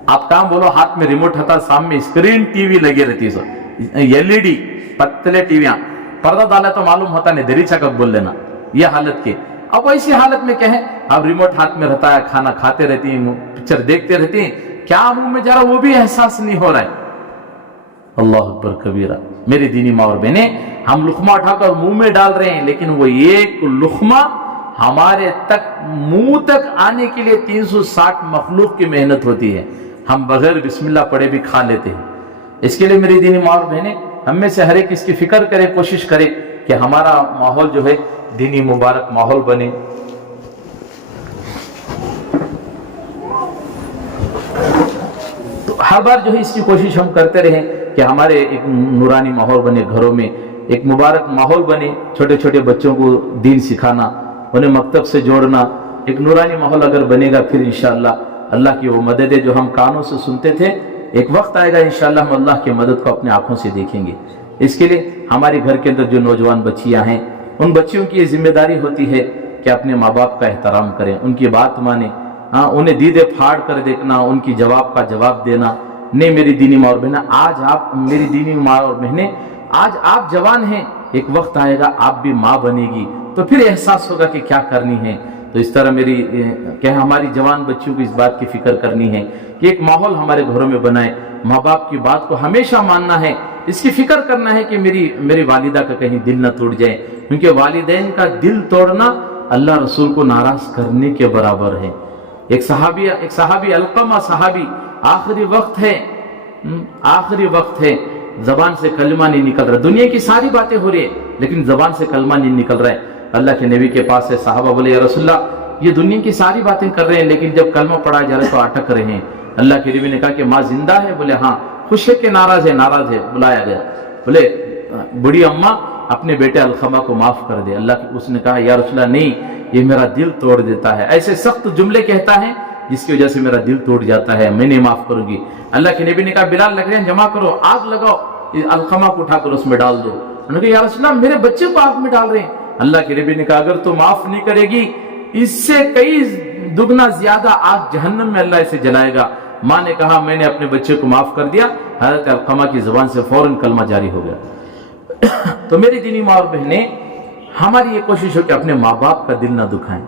آپ کام بولو, ہاتھ میں ریموٹ ہوتا, سامنے اسکرین ٹی وی لگی رہتی ہے, LED پتلے ٹی ویاں, پردہ ڈالا تو معلوم ہوتا نہیں, دری چکک بول لینا. یہ حالت کی. اب ایسی حالت میں کہیں اب ریموٹ ہاتھ میں رہتا ہے, کھانا کھاتے رہتی ہیں, پکچر دیکھتے رہتی ہیں, کیا منہ میں جا رہا وہ بھی احساس نہیں ہو رہا ہے. اللہ اکبر کبیرہ. میری دینی ماں اور بہنیں, ہم لقمہ اٹھا کر منہ میں ڈال رہے ہیں, لیکن وہ ایک لقمہ ہمارے تک منہ تک آنے کے لیے 360 مخلوق کی محنت ہوتی ہے. ہم بغیر بسم اللہ پڑھے بھی کھا لیتے ہیں. اس کے لیے میری دینی ماں اور بہنیں, ہم میں سے ہر ایک اس کی فکر کرے, کوشش کرے کہ ہمارا ماحول جو ہے دینی مبارک ماحول بنے. تو ہر بار جو ہے اس کی کوشش ہم کرتے رہیں کہ ہمارے ایک نورانی ماحول بنے, گھروں میں ایک مبارک ماحول بنے. چھوٹے چھوٹے بچوں کو دین سکھانا, انہیں مکتب سے جوڑنا, ایک نورانی ماحول اگر بنے گا پھر انشاءاللہ اللہ کی وہ مددیں جو ہم کانوں سے سنتے تھے, ایک وقت آئے گا انشاءاللہ ہم اللہ کی مدد کو اپنے آنکھوں سے دیکھیں گے. اس کے لیے ہمارے گھر کے اندر جو نوجوان بچیاں ہیں, ان بچیوں کی یہ ذمہ داری ہوتی ہے کہ اپنے ماں باپ کا احترام کریں, ان کی بات مانیں, انہیں دیدے پھاڑ کر دیکھنا, ان کی جواب کا جواب دینا, نہیں میری دینی ماں اور بہنیں، آج آپ میری دینی ماں اور بہنیں، آج آپ جوان ہیں، ایک وقت آئے گا آپ بھی ماں بنے گی تو پھر احساس ہوگا کہ کیا کرنی ہے۔ تو اس طرح میری کہ ہماری جوان بچیوں کو اس بات کی فکر کرنی ہے کہ ایک ماحول ہمارے گھروں میں بنائے، ماں باپ کی بات کو ہمیشہ ماننا ہے، اس کی فکر کرنا ہے کہ میری والدہ کا کہیں دل نہ ٹوٹ جائے، کیونکہ والدین کا دل توڑنا اللہ رسول کو ناراض کرنے کے برابر ہے۔ ایک صحابی علقمہ صحابی، آخری وقت ہے، زبان سے کلمہ نہیں نکل رہا، دنیا کی ساری باتیں ہو رہی ہے لیکن زبان سے کلمہ نہیں نکل رہا ہے۔ اللہ کے نبی کے پاس ہے، صحابہ بولے یا رسول اللہ یہ دنیا کی ساری باتیں کر رہے ہیں لیکن جب کلمہ پڑھا جا رہا ہے تو اٹک رہے ہیں۔ اللہ کے نبی نے کہا کہ ماں زندہ ہے؟ بولے ہاں۔ خوش ہے کہ ناراض ہے؟ بلایا گیا، بولے بڑی اماں اپنے بیٹے علقمہ کو معاف کر دے۔ اس نے کہا یا رسول اللہ نہیں، یہ میرا دل توڑ دیتا ہے، ایسے سخت جملے کہتا ہے جس کی وجہ سے میرا دل ٹوٹ جاتا ہے، میں نہیں معاف کروں گی۔ اللہ کے نبی نے کہا بلال لگ رہے ہیں، جمع کرو، آگ لگاؤ، علقمہ کو اٹھا کر اس میں ڈال دو۔ انہوں نے کہا یا رسول اللہ میرے بچے کو آگ میں ڈال رہے ہیں۔ اللہ کے نبی نے کہا اگر تو معاف نہیں کرے گی اس سے کئی دگنا زیادہ آگ جہنم میں اللہ اسے جلائے گا۔ ماں نے کہا میں نے اپنے بچے کو معاف کر دیا، حضرت علقمہ کی زبان سے فوراً کلمہ جاری ہو گیا۔ تو میری دینی ماں اور بہنیں، ہماری یہ کوشش ہو کہ اپنے ماں باپ کا دل نہ دکھائیں،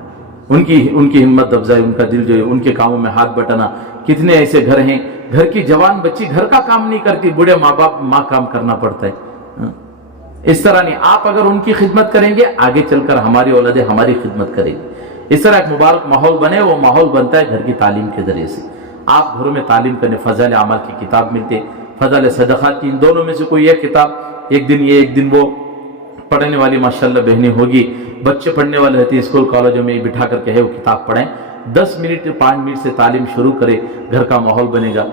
ان کی ہمت افزائی، ان کا دل جو ہے ان کے کاموں میں ہاتھ بٹانا۔ کتنے ایسے گھر ہیں، گھر کی جوان بچی گھر کا کام نہیں کرتی، بوڑھے ماں کام کرنا پڑتا ہے۔ اس طرح نہیں، آپ اگر ان کی خدمت کریں گے آگے چل کر ہماری اولادیں ہماری خدمت کریں گی۔ اس طرح ایک مبارک ماحول بنے، وہ ماحول بنتا ہے گھر کی تعلیم کے ذریعے سے۔ آپ گھروں میں تعلیم کرنے، فضائل اعمال کی کتاب ملتے، فضائل صدقات کی، ان دونوں میں سے کوئی ایک کتاب ایک دن یہ ایک دن وہ پڑھنے والی ماشاءاللہ بہنیں ہوگی، بچے پڑھنے والے رہتے ہیں اسکول کالجوں میں، بٹھا کر کہے وہ کتاب پڑھیں، 10 منٹ 5 منٹ سے تعلیم شروع کرے، گھر کا ماحول بنے گا۔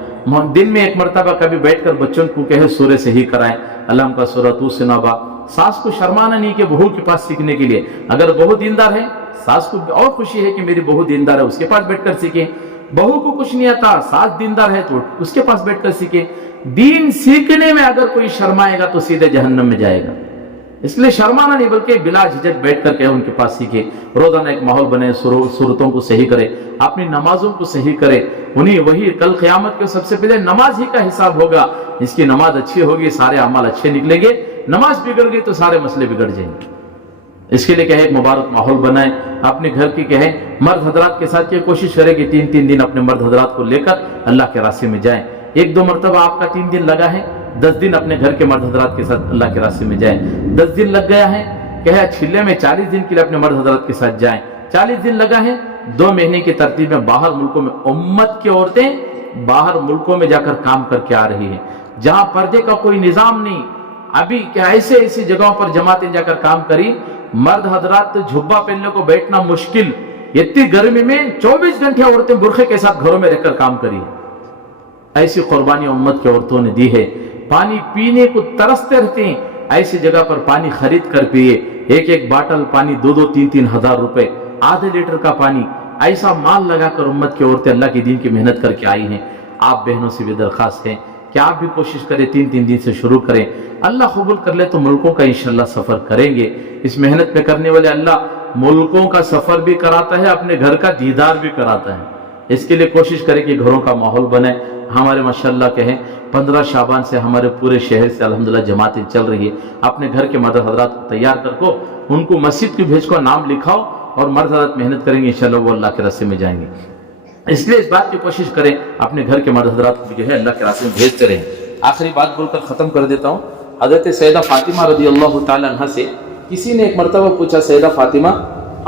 دن میں ایک مرتبہ کبھی بیٹھ کر بچوں کو کہے سورہ صحیح کرائیں، علم کا سورہ توسن با۔ ساس کو شرمانا نہیں کہ بہو کے پاس سیکھنے کے لیے، اگر بہو دیندار ہے ساس کو اور خوشی ہے کہ میری بہو دیندار ہے، اس کے پاس بیٹھ کر سیکھیں۔ بہو کو کچھ نہیں آتا، ساس دیندار ہے تو اس کے پاس بیٹھ کر سیکھیں۔ دین سیکھنے میں اگر کوئی شرمائے گا تو سیدھے جہنم میں جائے گا، اس لیے شرمانا نہیں بلکہ بلا جھجک بیٹھ کر کے ان کے پاس سیکھے۔ روزانہ ایک ماحول بنے، صورتوں کو صحیح کرے، اپنی نمازوں کو صحیح کرے، وہی کل قیامت کے سب سے پہلے نماز ہی کا حساب ہوگا۔ جس کی نماز اچھی ہوگی سارے اعمال اچھے نکلیں گے، نماز بگڑ گئی تو سارے مسئلے بگڑ جائیں گے۔ اس کے لیے کہے ایک مبارک ماحول بنائے، اپنے گھر کی کہیں مرد حضرات کے ساتھ یہ کوشش کرے کہ 3 دن اپنے مرد حضرات کو لے کر اللہ کے راستے میں جائیں۔ 1-2 مرتبہ آپ کا 3 دن لگا ہے، 10 دن اپنے گھر کے مرد حضرات کے ساتھ اللہ کے راستے میں جائیں۔ 10 دن لگ گیا ہے، کہے چھلے میں 40 دن کے لیے اپنے مرد حضرات کے ساتھ جائیں۔ 40 دن لگا ہے، 2 مہینے کی ترتیب میں باہر ملکوں میں امت کی عورتیں باہر ملکوں میں جا کر کام کر کے آ رہی ہیں، جہاں پردے کا کوئی نظام نہیں۔ ابھی کیا ایسی جگہوں پر جماعتیں جا کر کام کری، مرد حضرات تو جھبا پہننے کو بیٹھنا مشکل، اتنی گرمی میں 24 گھنٹے عورتیں برقعے کے ساتھ گھروں میں رہ کر کام کری۔ ایسی قربانی امت کی عورتوں نے دی ہے۔ پانی پینے کو ترستے رہتے ہیں، ایسی جگہ پر پانی خرید کر پیئے، ایک باٹل پانی 2-3 ہزار روپے، آدھے لیٹر کا پانی، ایسا مال لگا کر امت کی عورتیں اللہ کی دین کی محنت کر کے آئی ہیں۔ آپ بہنوں سے بھی درخواست ہے کہ آپ بھی کوشش کریں، 3 دن سے شروع کریں، اللہ قبول کر لے تو ملکوں کا انشاءاللہ سفر کریں گے۔ اس محنت پہ کرنے والے اللہ ملکوں کا سفر بھی کراتا ہے، اپنے گھر کا دیدار بھی کراتا ہے۔ اس کے لیے کوشش کریں کہ گھروں کا ماحول بنے۔ ہمارے ماشاءاللہ کہیں 15 شعبان سے ہمارے پورے شہر سے الحمدللہ جماعتیں چل رہی ہے۔ اپنے گھر کے مرد حضرات کو تیار کر کو ان کو مسجد کی بھیج کو نام لکھاؤ، اور مرد حضرات محنت کریں گے انشاءاللہ وہ اللہ کے راستے میں جائیں گے۔ اس لیے اس بات کی کوشش کریں اپنے گھر کے مرد حضرات کو جو ہے اللہ کے راستے میں بھیجتے رہیں۔ آخری بات بول کر ختم کر دیتا ہوں۔ حضرت سیدہ فاطمہ رضی اللہ تعالی عنہ سے کسی نے ایک مرتبہ پوچھا، سیدہ فاطمہ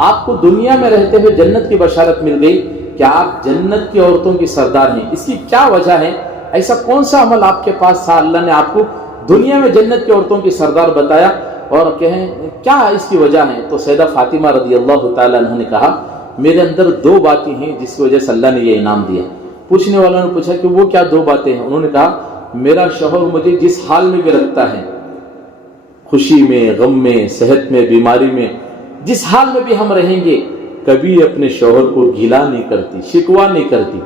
آپ کو دنیا میں رہتے ہوئے جنت کی بشارت مل گئی کہ آپ جنت کی عورتوں کی سردار ہیں، اس کی کیا وجہ ہے؟ ایسا کون سا عمل آپ کے پاس تھا اللہ نے آپ کو دنیا میں جنت کی عورتوں کی سردار بتایا، اور کہیں کیا اس کی وجہ ہے؟ تو سیدہ فاطمہ رضی اللہ تعالی عنہ نے کہا میرے اندر 2 باتیں ہیں جس کی وجہ سے اللہ نے یہ انعام دیا۔ پوچھنے والوں نے پوچھا کہ وہ کیا 2 باتیں ہیں؟ انہوں نے کہا میرا شوہر مجھے جس حال میں بھی رکھتا ہے، خوشی میں، غم میں، صحت میں، بیماری میں، جس حال میں بھی ہم رہیں گے کبھی اپنے شوہر کو گیلا نہیں کرتی، شکوہ نہیں کرتی،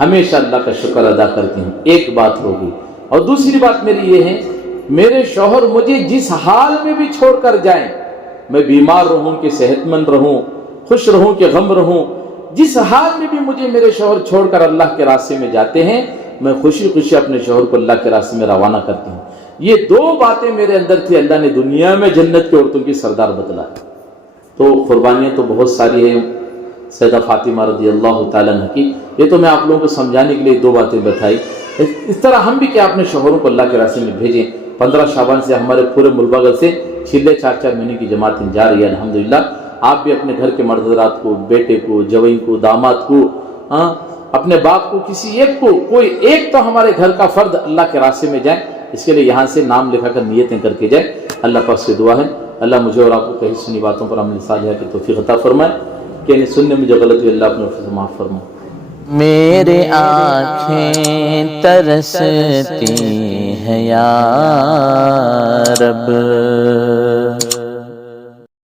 ہمیشہ اللہ کا شکر ادا کرتی ہوں۔ ایک بات ہوگی۔ اور دوسری بات میری یہ ہے میرے شوہر مجھے جس حال میں بھی چھوڑ کر جائیں، میں بیمار رہوں کہ صحت مند رہوں، خوش رہوں کہ غم رہوں، جس حال میں بھی مجھے میرے شوہر چھوڑ کر اللہ کے راستے میں جاتے ہیں میں خوشی خوشی اپنے شوہر کو اللہ کے راستے میں روانہ کرتی ہوں. یہ 2 باتیں میرے اندر تھی، اللہ نے دنیا میں جنت کی عورتوں کی سردار بدلا. تو قربانیاں تو بہت ساری ہیں سیدہ فاطمہ رضی اللہ تعالیٰ عنہ کی. یہ تو میں آپ لوگوں کو سمجھانے کے لیے 2 باتیں بتائی. اس طرح ہم بھی کیا اپنے شوہروں کو اللہ کے راستے میں بھیجیں. 15 شعبان سے ہمارے پورے ملبگل سے چھلے 4 مہینے کی جماعتیں جا رہی ہے الحمدللہ. آپ بھی اپنے گھر کے مرد حضرات کو، بیٹے کو، جوئی کو، داماد کو، اپنے باپ کو، کسی ایک کو، کوئی ایک تو ہمارے گھر کا فرد اللہ کے راستے میں جائے. اس کے لیے یہاں سے نام لکھا کر نیتیں کر کے جائے. اللہ پاک سے دعا ہے اللہ مجھے اور آپ کو کہیں سنی باتوں پر عمل صالحہ کی توفیق عطا فرمائے، کہ سننے میں جو غلطی ہے اللہ اپنے سے معاف فرمائے. میرے آنکھیں ترستی ہیں یا رب،